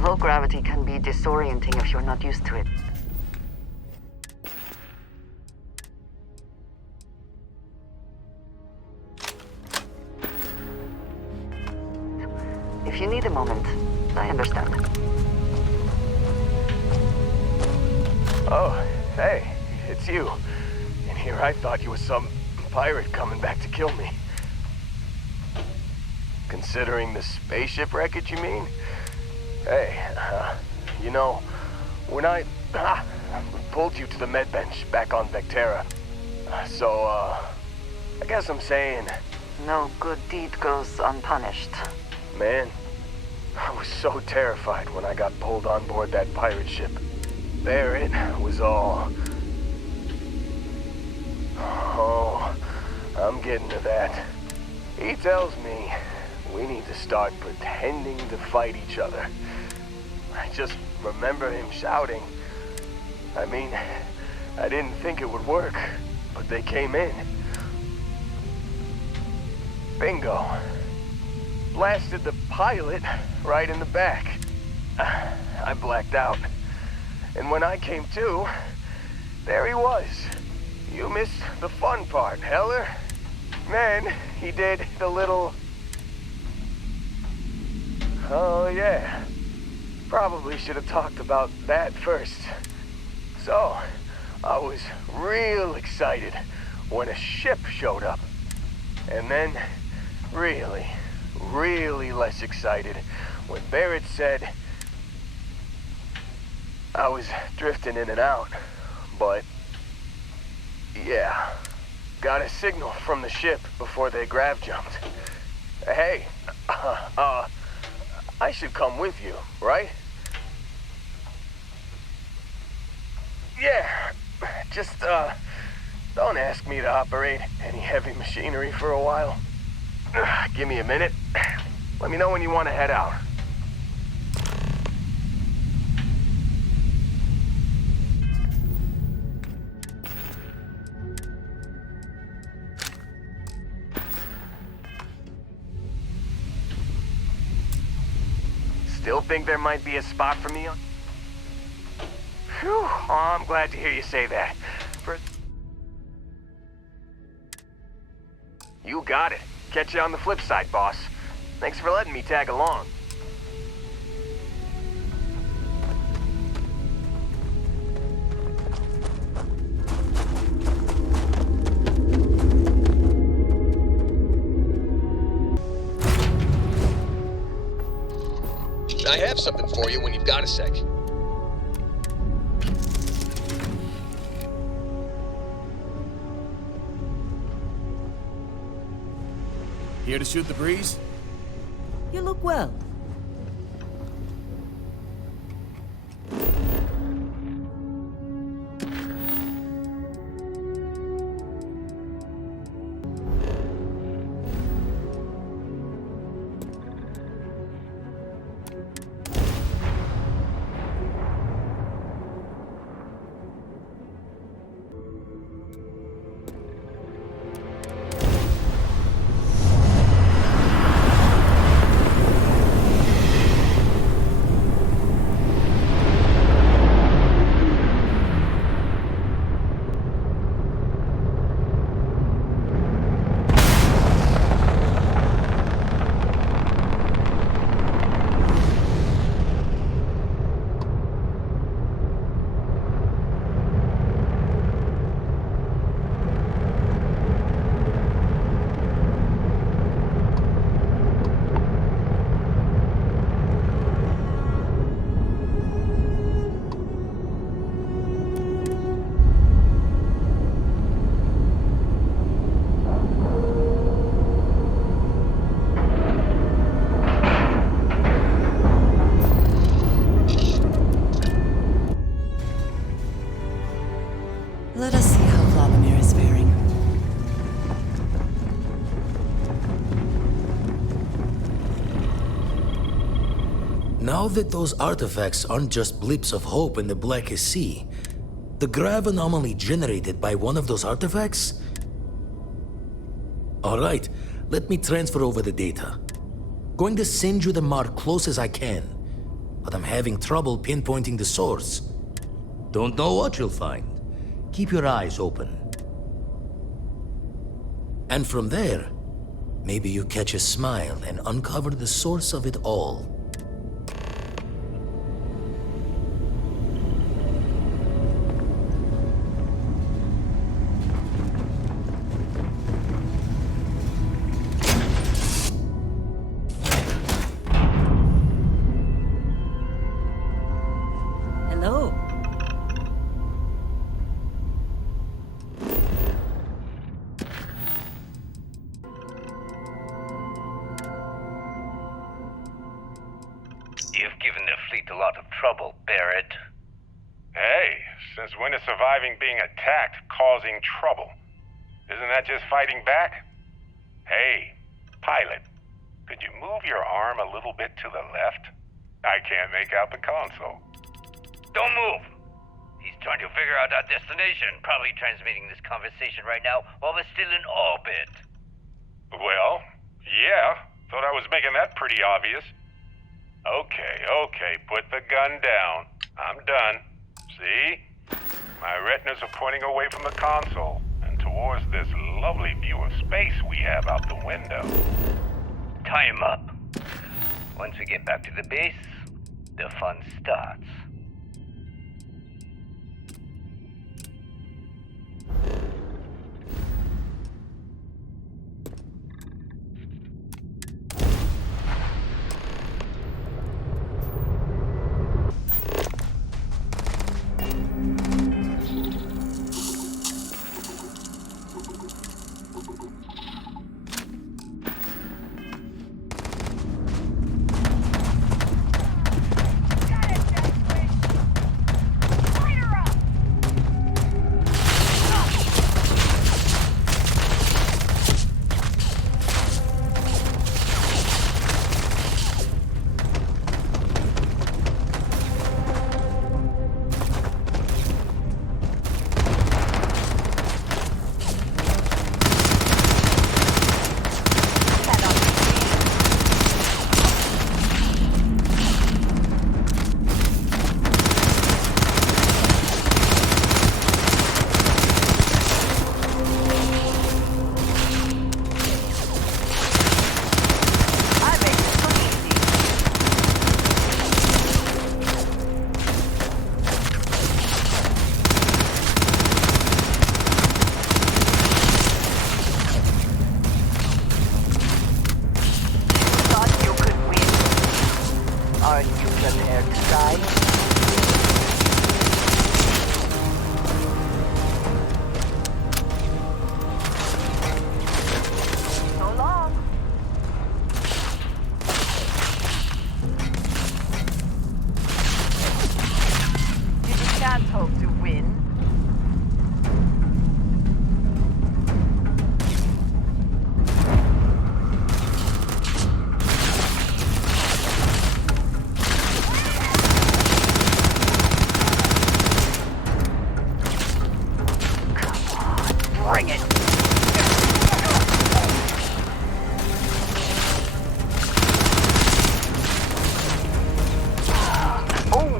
Low gravity can be disorienting if you're not used to it. If you need a moment, I understand. Oh, hey, it's you. And here I thought you was some pirate coming back to kill me. Considering the spaceship wreckage, you mean? Hey, you know, when I pulled you to the med bench back on Vectera, so, I guess I'm saying... No good deed goes unpunished. Man, I was so terrified when I got pulled on board that pirate ship. There it was all. Oh, I'm getting to that. He tells me we need to start pretending to fight each other. I just remember him shouting, I mean, I didn't think it would work, but they came in. Bingo. Blasted the pilot right in the back. I blacked out. And when I came to, there he was. You missed the fun part, Heller. Then he did the little... Oh yeah. Probably should have talked about that first. So, I was real excited when a ship showed up. And then, really less excited when Barrett said... I was drifting in and out, but... Yeah. Got a signal from the ship before they grav jumped. Hey, I should come with you, right? Yeah, just, don't ask me to operate any heavy machinery for a while. Give me a minute. Let me know when you want to head out. Still think there might be a spot for me on... Phew, oh, I'm glad to hear you say that. You got it. Catch you on the flip side, boss. Thanks for letting me tag along. I have something for you when you've got a sec. Here to shoot the breeze? You look well. Let us see how Vladimir is faring. Now that those artifacts aren't just blips of hope in the blackest sea, the grav anomaly generated by one of those artifacts? Alright, let me transfer over the data. Going to send you the mark close as I can, but I'm having trouble pinpointing the source. Don't know what you'll find. Keep your eyes open. And from there, maybe you catch a smile and uncover the source of it all. Hello. You've given the fleet a lot of trouble, Barrett. Hey, since when is surviving being attacked causing trouble? Isn't that just fighting back? Hey, pilot, could you move your arm a little bit to the left? I can't make out the console. Don't move. He's trying to figure out our destination. Probably transmitting this conversation right now while we're still in orbit. Well, yeah. Thought I was making that pretty obvious. Okay, put the gun down. I'm done. See? My retinas are pointing away from the console and towards this lovely view of space we have out the window. Time up. Once we get back to the base, the fun starts. Are you prepared to die? So long. You can't hope to win. Bring it! Oh!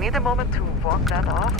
Need a moment to walk that off?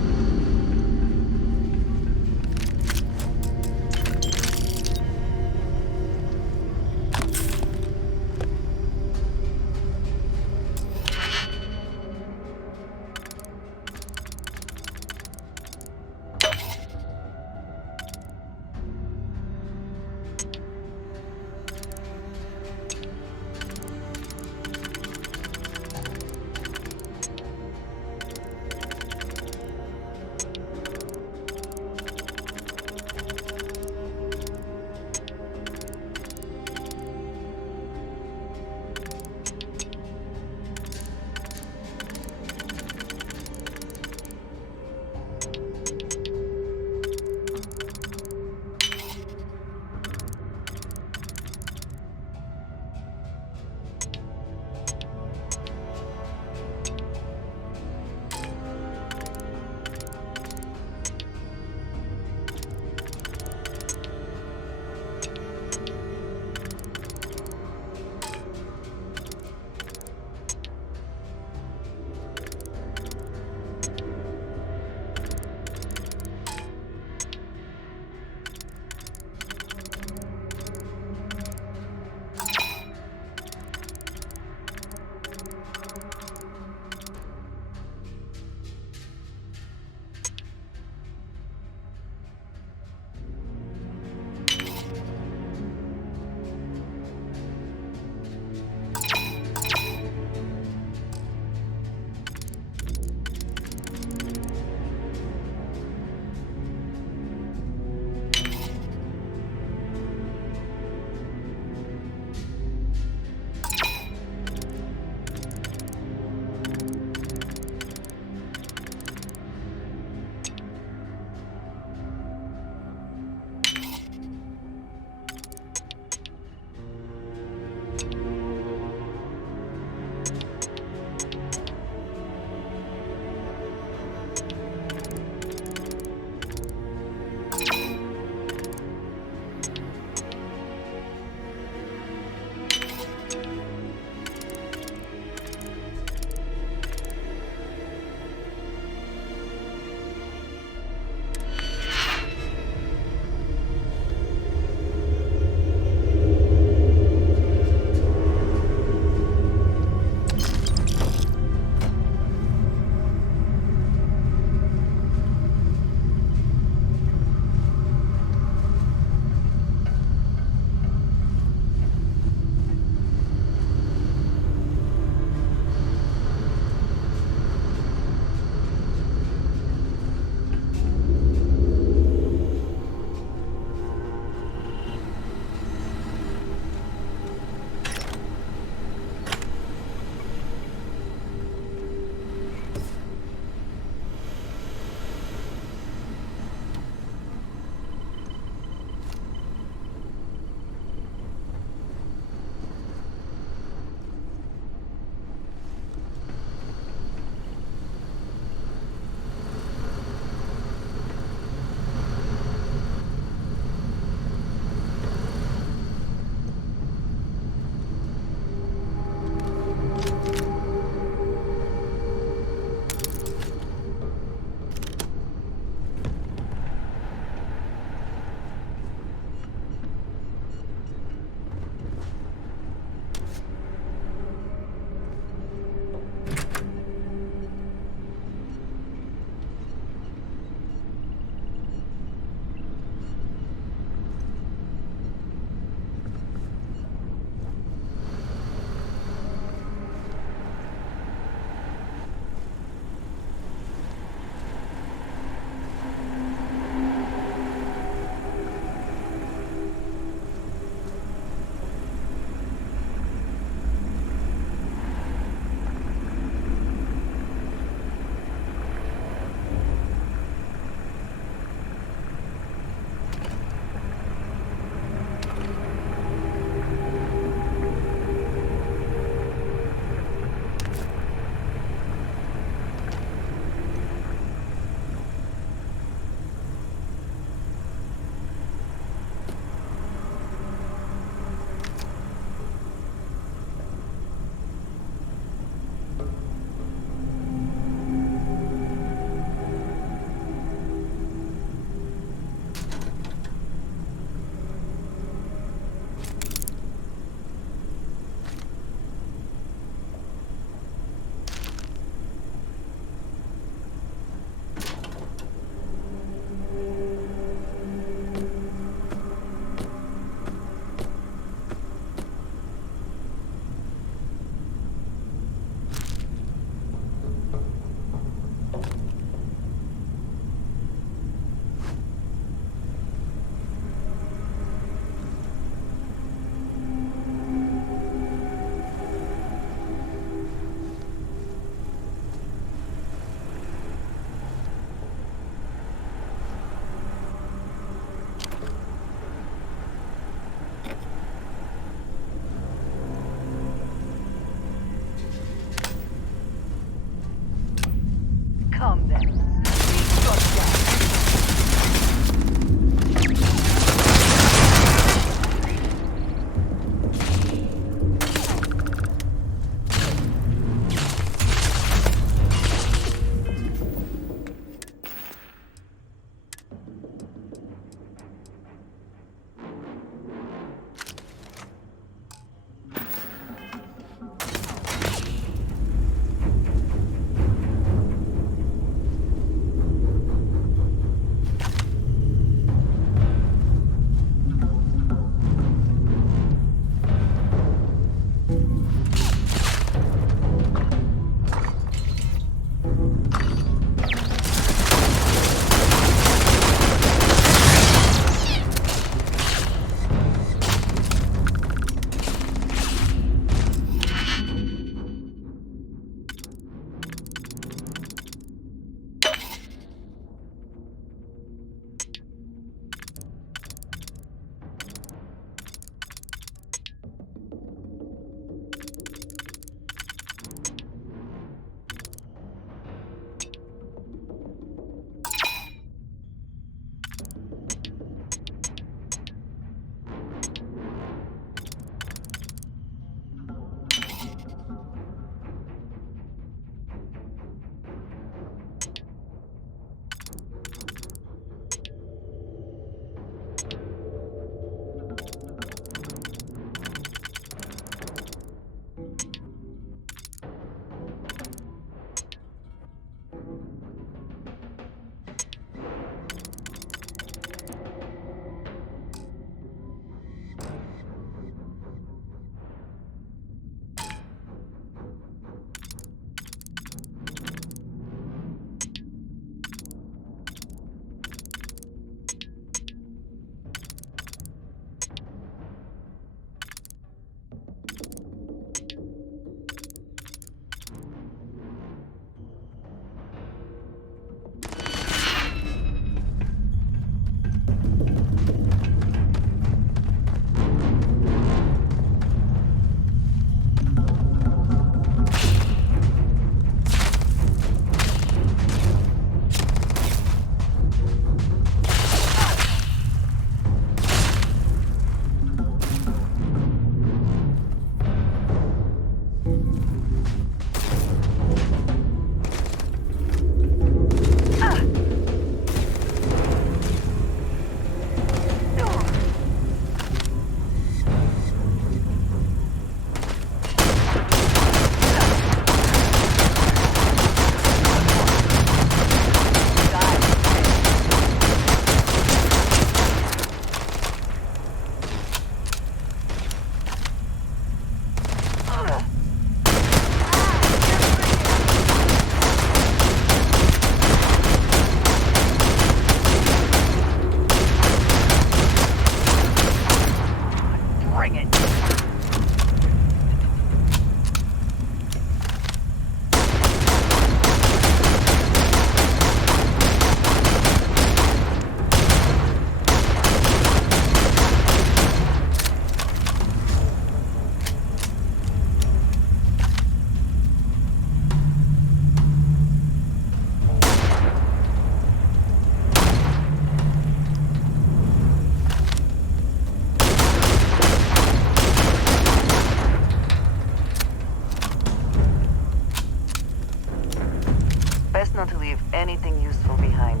Not to leave anything useful behind.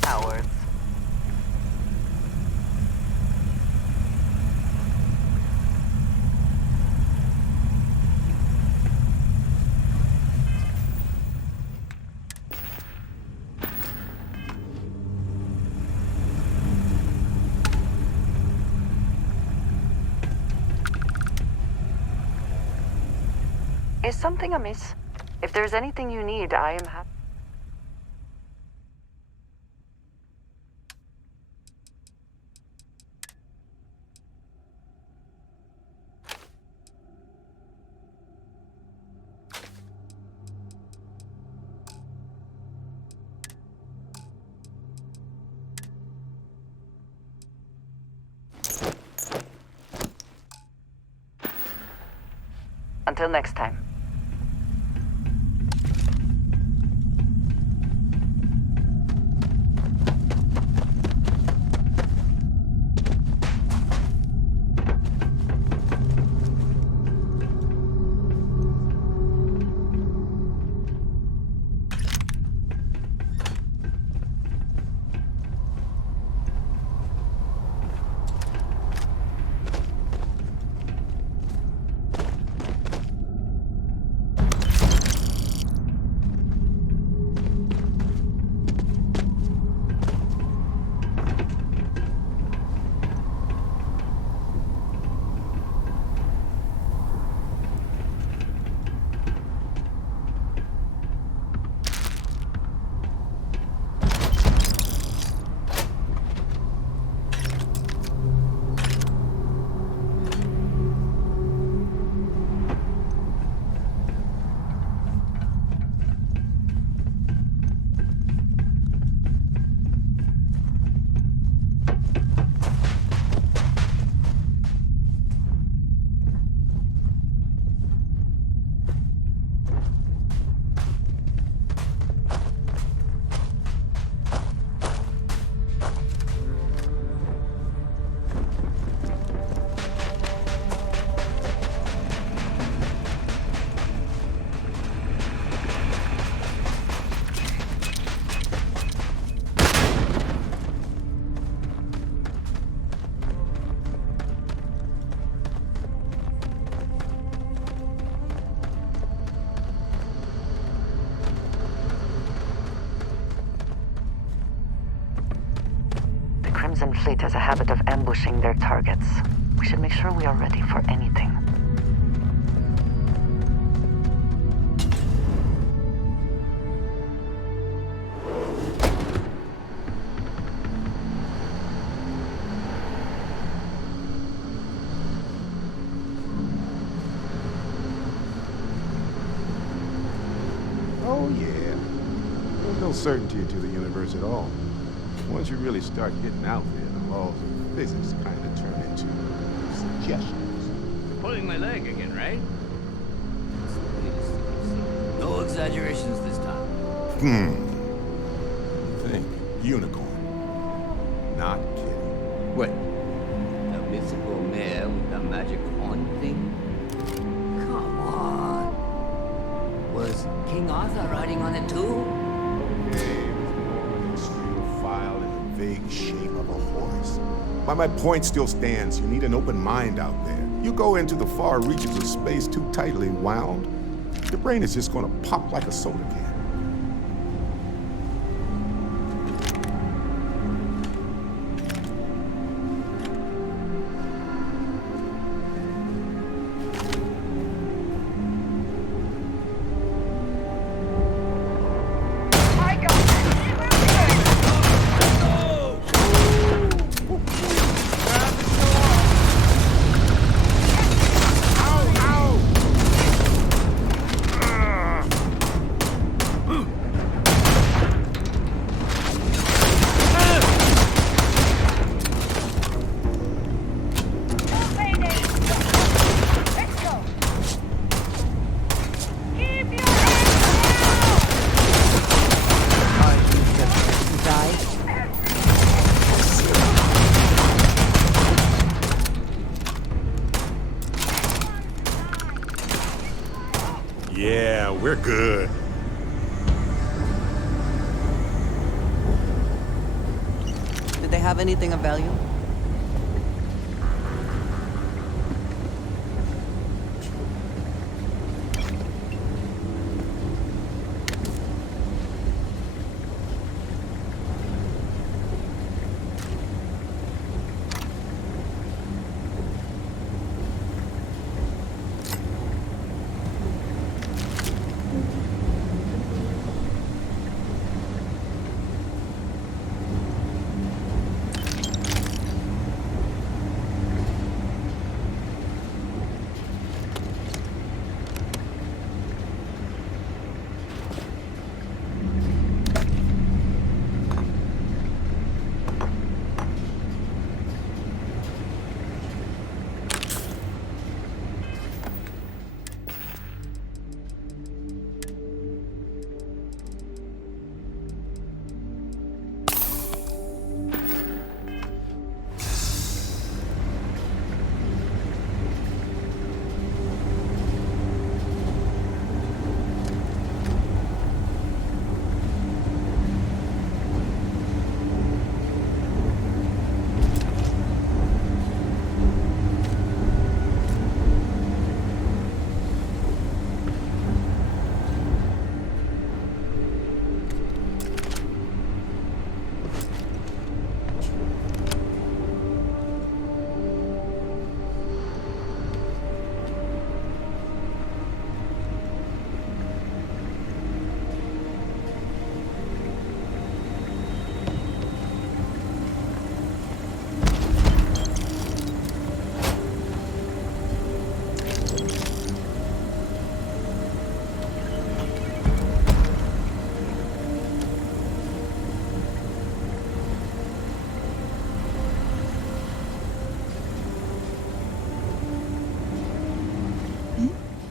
Cowards. Is something amiss? If there's anything you need, I am happy. Until next time. Crimson Fleet has a habit of ambushing their targets. We should make sure we are ready for anything. Oh, yeah. There's no certainty to the universe at all. Once you really start getting out there, the laws of physics kind of turn into suggestions. Pulling my leg again, right? No exaggerations this time. Think. Unicorn. Not kidding. What? The mythical mare with the magic horn thing? Come on. Was King Arthur riding on it too? Okay, it was more than a steel file in the vague shape of a horse. But my point still stands. You need an open mind out there. You go into the far reaches of space too tightly wound, your brain is just gonna pop like a soda can. Yeah, we're good. Did they have anything of value?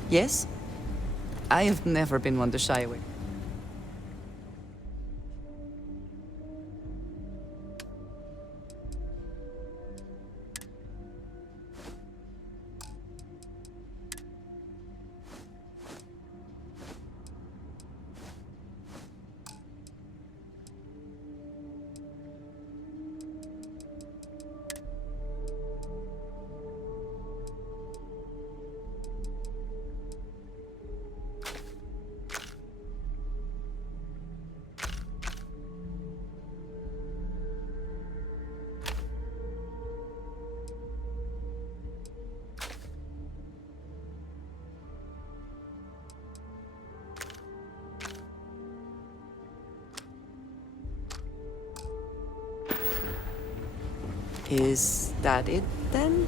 Yes? I have never been one to shy away. Is that it then?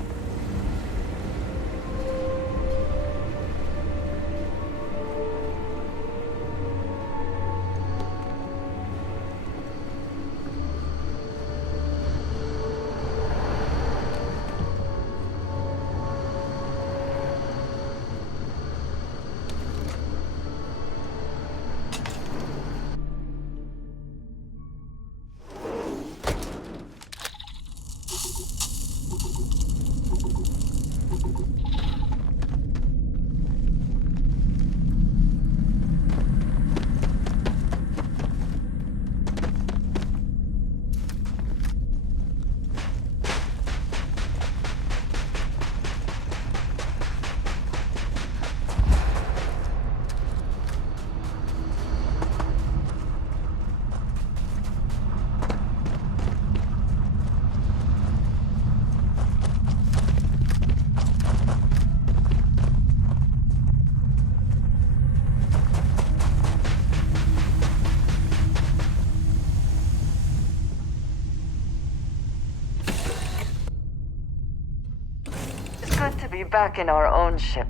Good to be back in our own ship.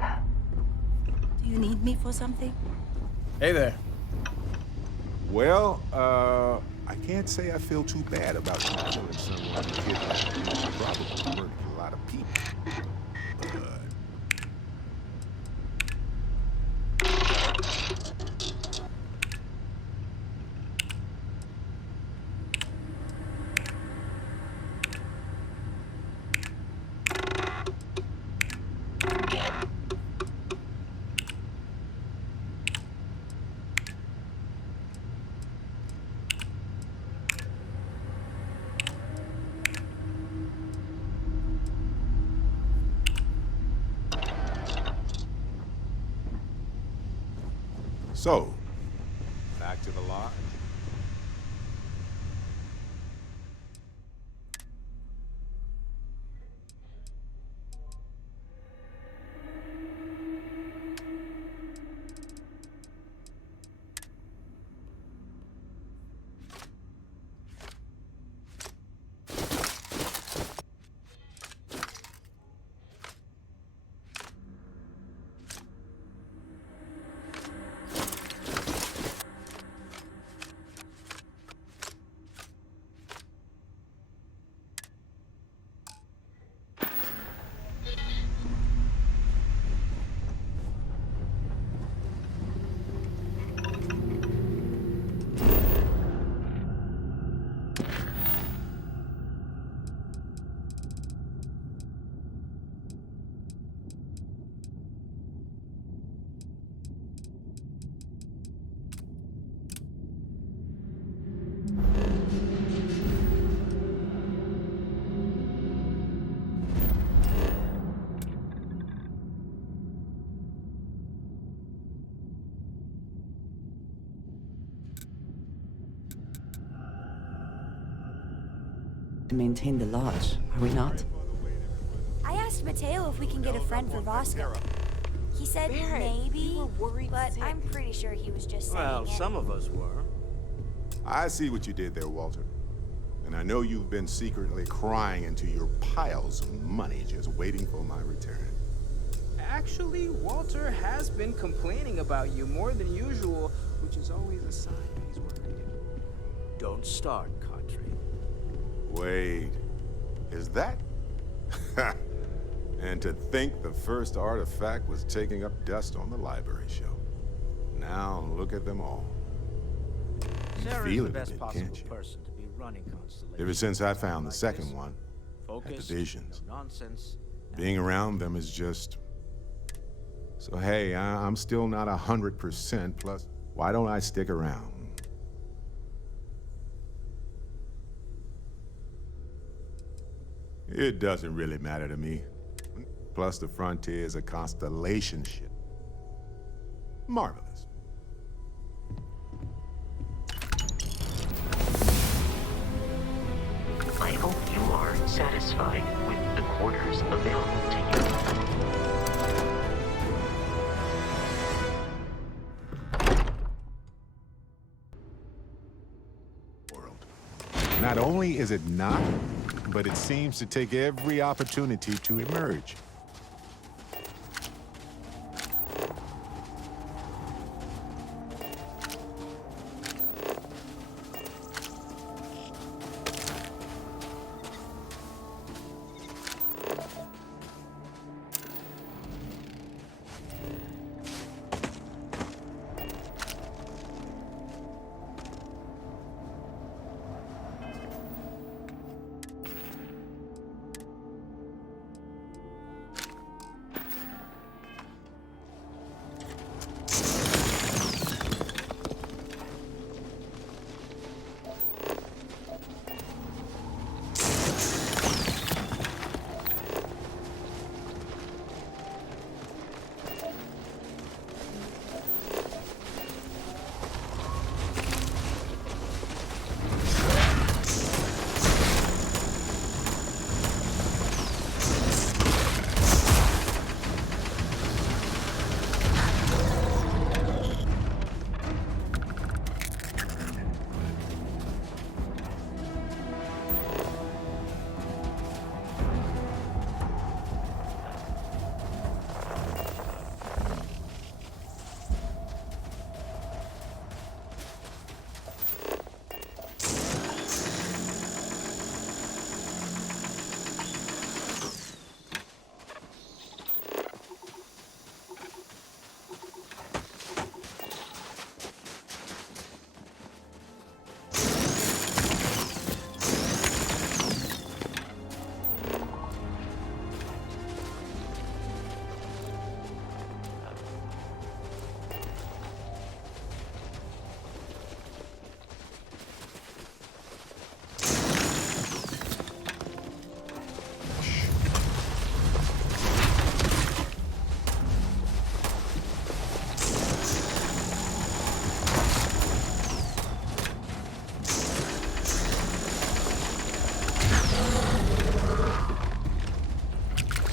Do you need me for something? Hey there. Well, I can't say I feel too bad about you killing someone who kidnapped you. She probably murdered a lot of people. But... So, back to the lodge. To maintain the lodge, are we not? I asked Mateo if we can get a friend for Vasco. He said Barrett, maybe, but I'm pretty sure he was just saying Well, it. some of us were. I see what you did there, Walter. And I know you've been secretly crying into your piles of money just waiting for my return. Actually, Walter has been complaining about you more than usual, which is always a sign that he's worried. Don't start, Country. Wait, is that? And to think the first artifact was taking up dust on the library shelf. Now look at them all. You Sarah's feel the it a best bit, possible can't you? person to be running Constellation. Ever since I found the like second this. one, had Focus, the visions. no nonsense. Being around them is just... So hey, I'm still not 100%, plus why don't I stick around? It doesn't really matter to me. Plus the Frontier is a Constellation ship. Marvelous. I hope you are satisfied with the quarters available to you. Not only is it not, but it seems to take every opportunity to emerge.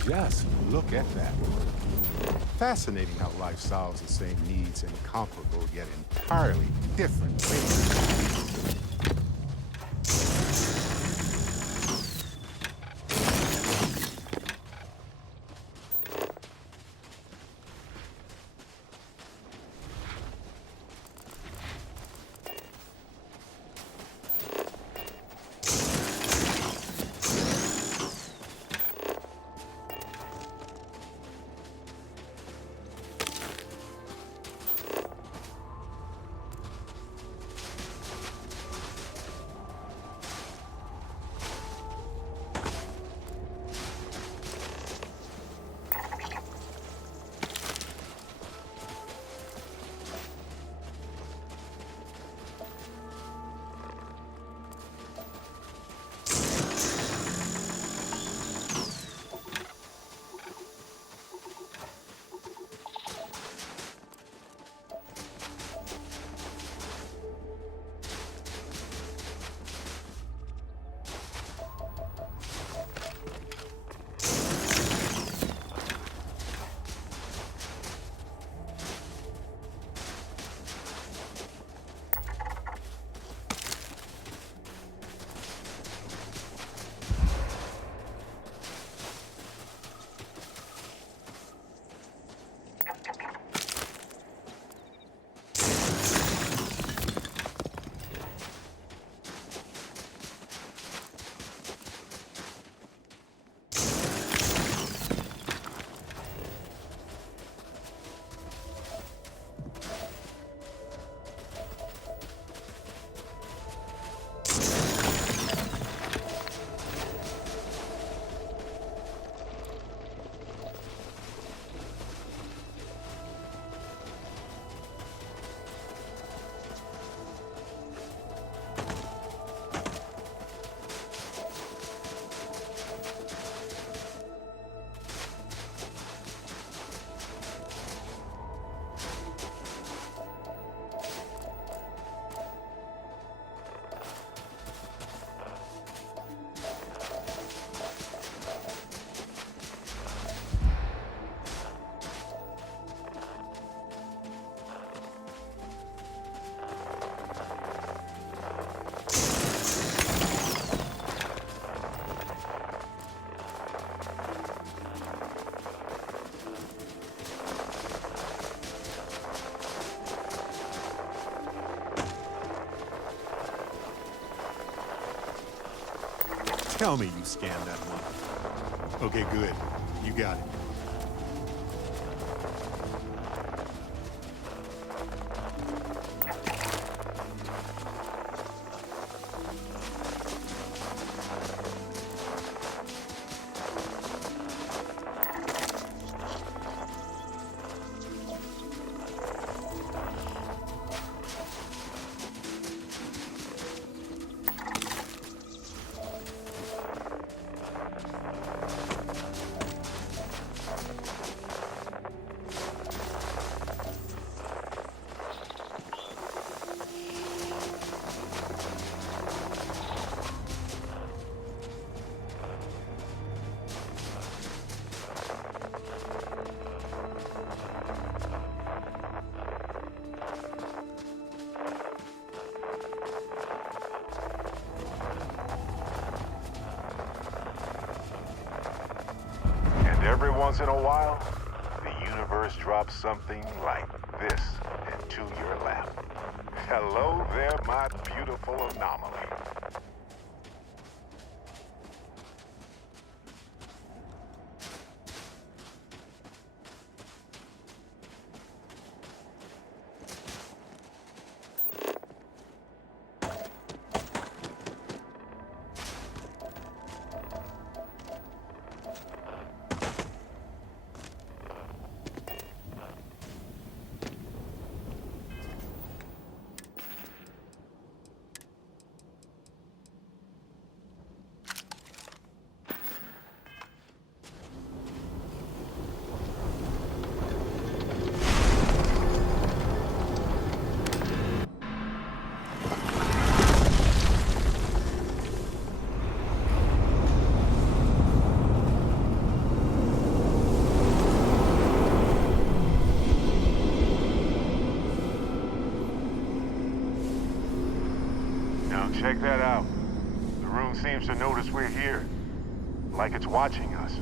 Just look at that. Fascinating how life solves the same needs in comparable yet entirely different ways. Tell me you scammed that one. Okay, good. You got it. Every once in a while, the universe drops something like this into your lap. Hello there, my beautiful anomaly. Check that out. The room seems to notice we're here. Like it's watching us.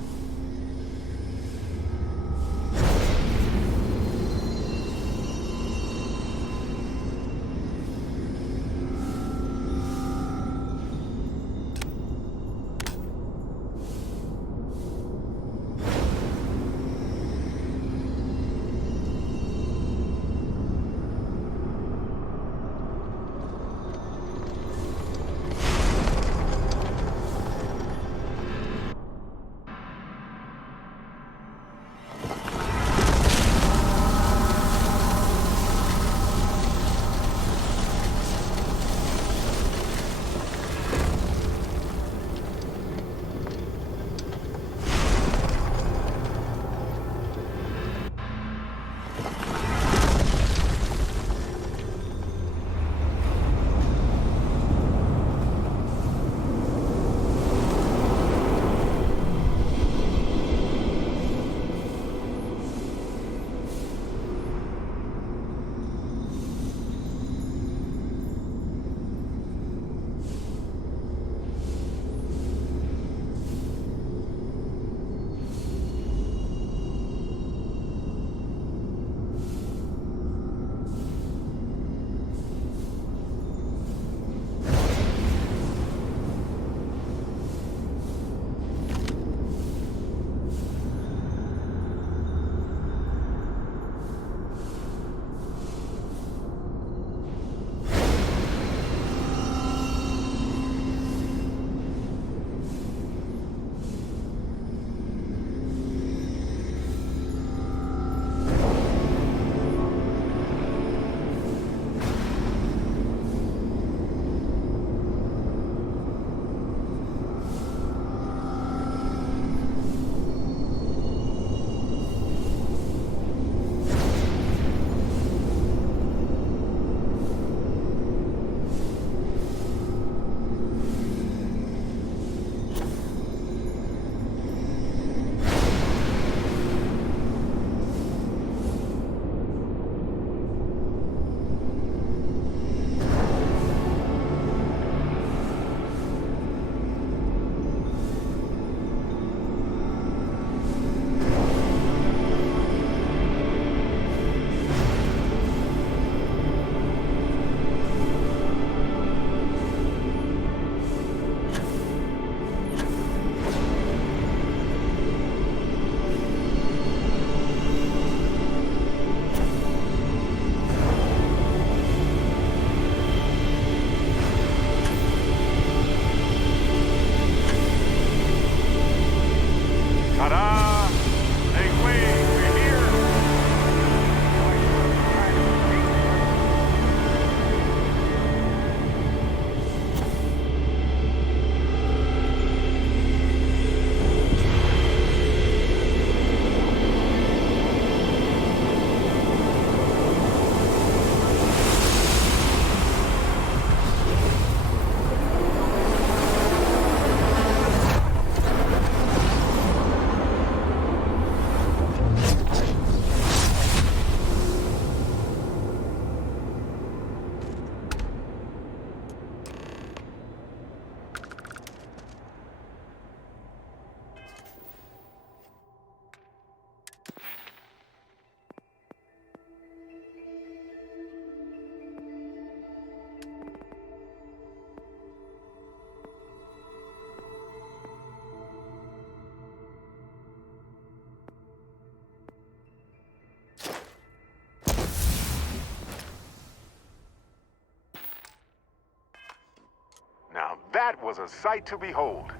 That was a sight to behold.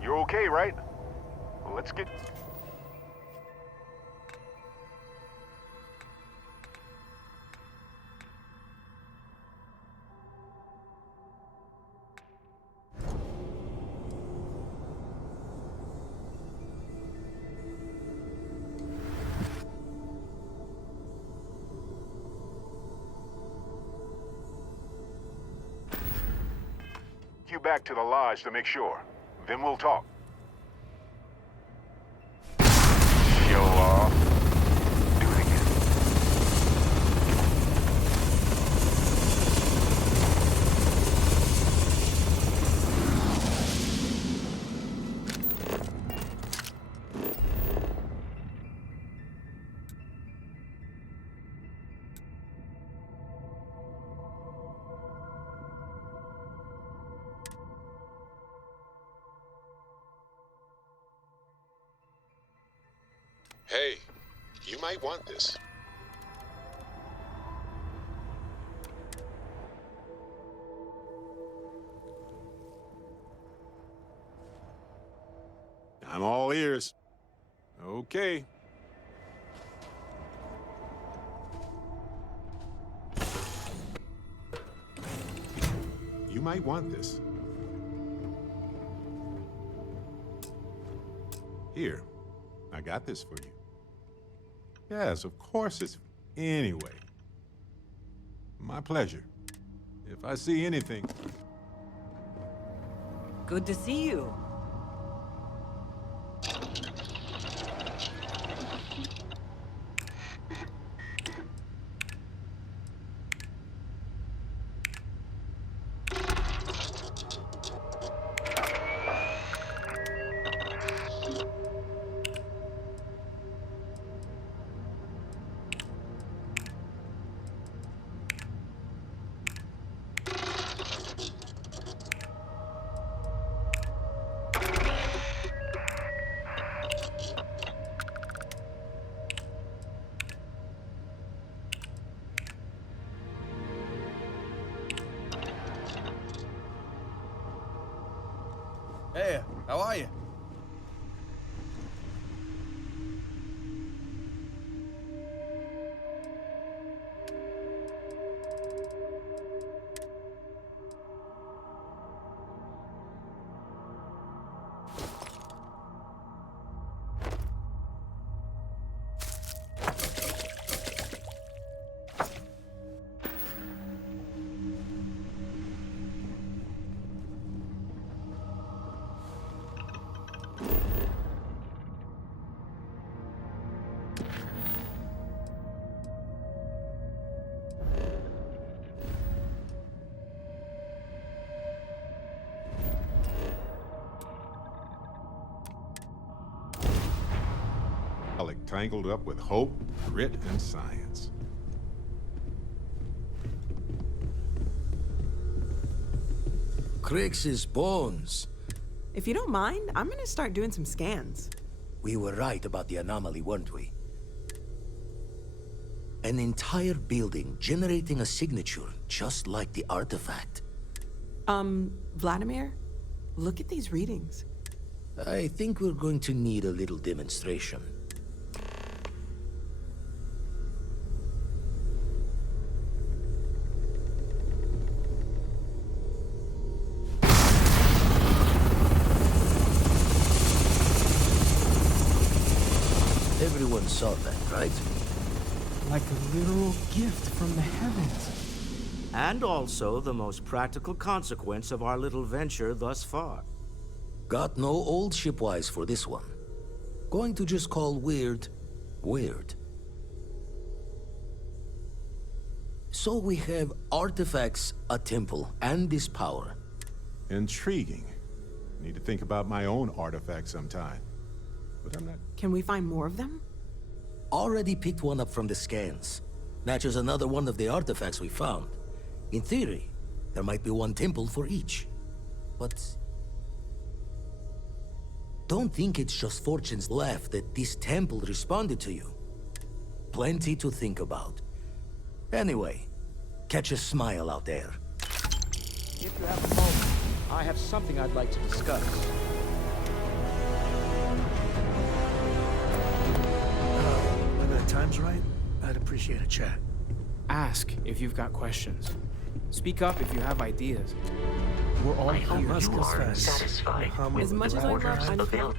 You're okay, right? Well, let's get... you back to the lodge to make sure. Then we'll talk. Show off. Do it again. Hey, you might want this. I'm all ears. Okay. You might want this. Here, I got this for you. Yes, of course it's... Anyway. My pleasure. If I see anything... Good to see you. Hey, how are you? Tangled up with hope, grit, and science. Crix's bones. If you don't mind, I'm gonna start doing some scans. We were right about the anomaly, weren't we? An entire building generating a signature just like the artifact. Vladimir, look at these readings. I think we're going to need a little demonstration. Everyone saw that, right? Like a literal gift from the heavens. And also the most practical consequence of our little venture thus far. Got no old shipwise for this one. Going to just call weird, weird. So we have artifacts, a temple, and this power. Intriguing. Need to think about my own artifacts sometime. But I'm not... Can we find more of them? Already picked one up from the scans. Matches another one of the artifacts we found. In theory, there might be one temple for each. But... don't think it's just fortune's laugh that this temple responded to you. Plenty to think about. Anyway, catch a smile out there. If you have a moment, I something I'd like to discuss. When the time's right, I'd appreciate a chat. Ask if you've got questions. Speak up if you have ideas. We're all I hope here. you are satisfied with As much the as I love quarters unfelt available.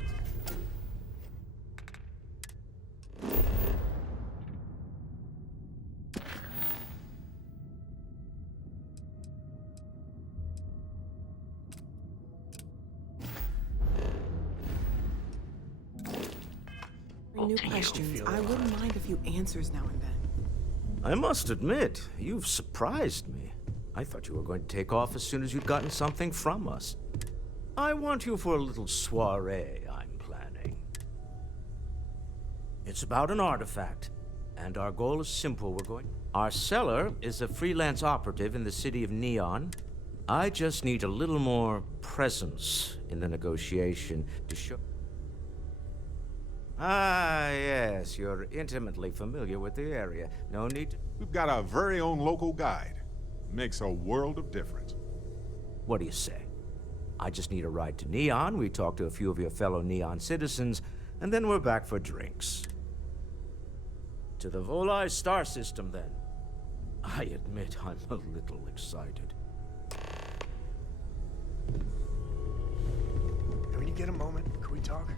New questions. I wouldn't mind a few answers now and then. I must admit, you've surprised me. I thought you were going to take off as soon as you'd gotten something from us. I want you for a little soiree I'm planning. It's about an artifact, and our goal is simple. Our seller is a freelance operative in the city of Neon. I just need a little more presence in the negotiation to show... Ah, yes, you're intimately familiar with the area. No need to... We've got our very own local guide. Makes a world of difference. What do you say? I just need a ride to Neon, we talk to a few of your fellow Neon citizens, and then we're back for drinks. To the Volai star system, then. I admit I'm a little excited. When you get a moment, can we talk?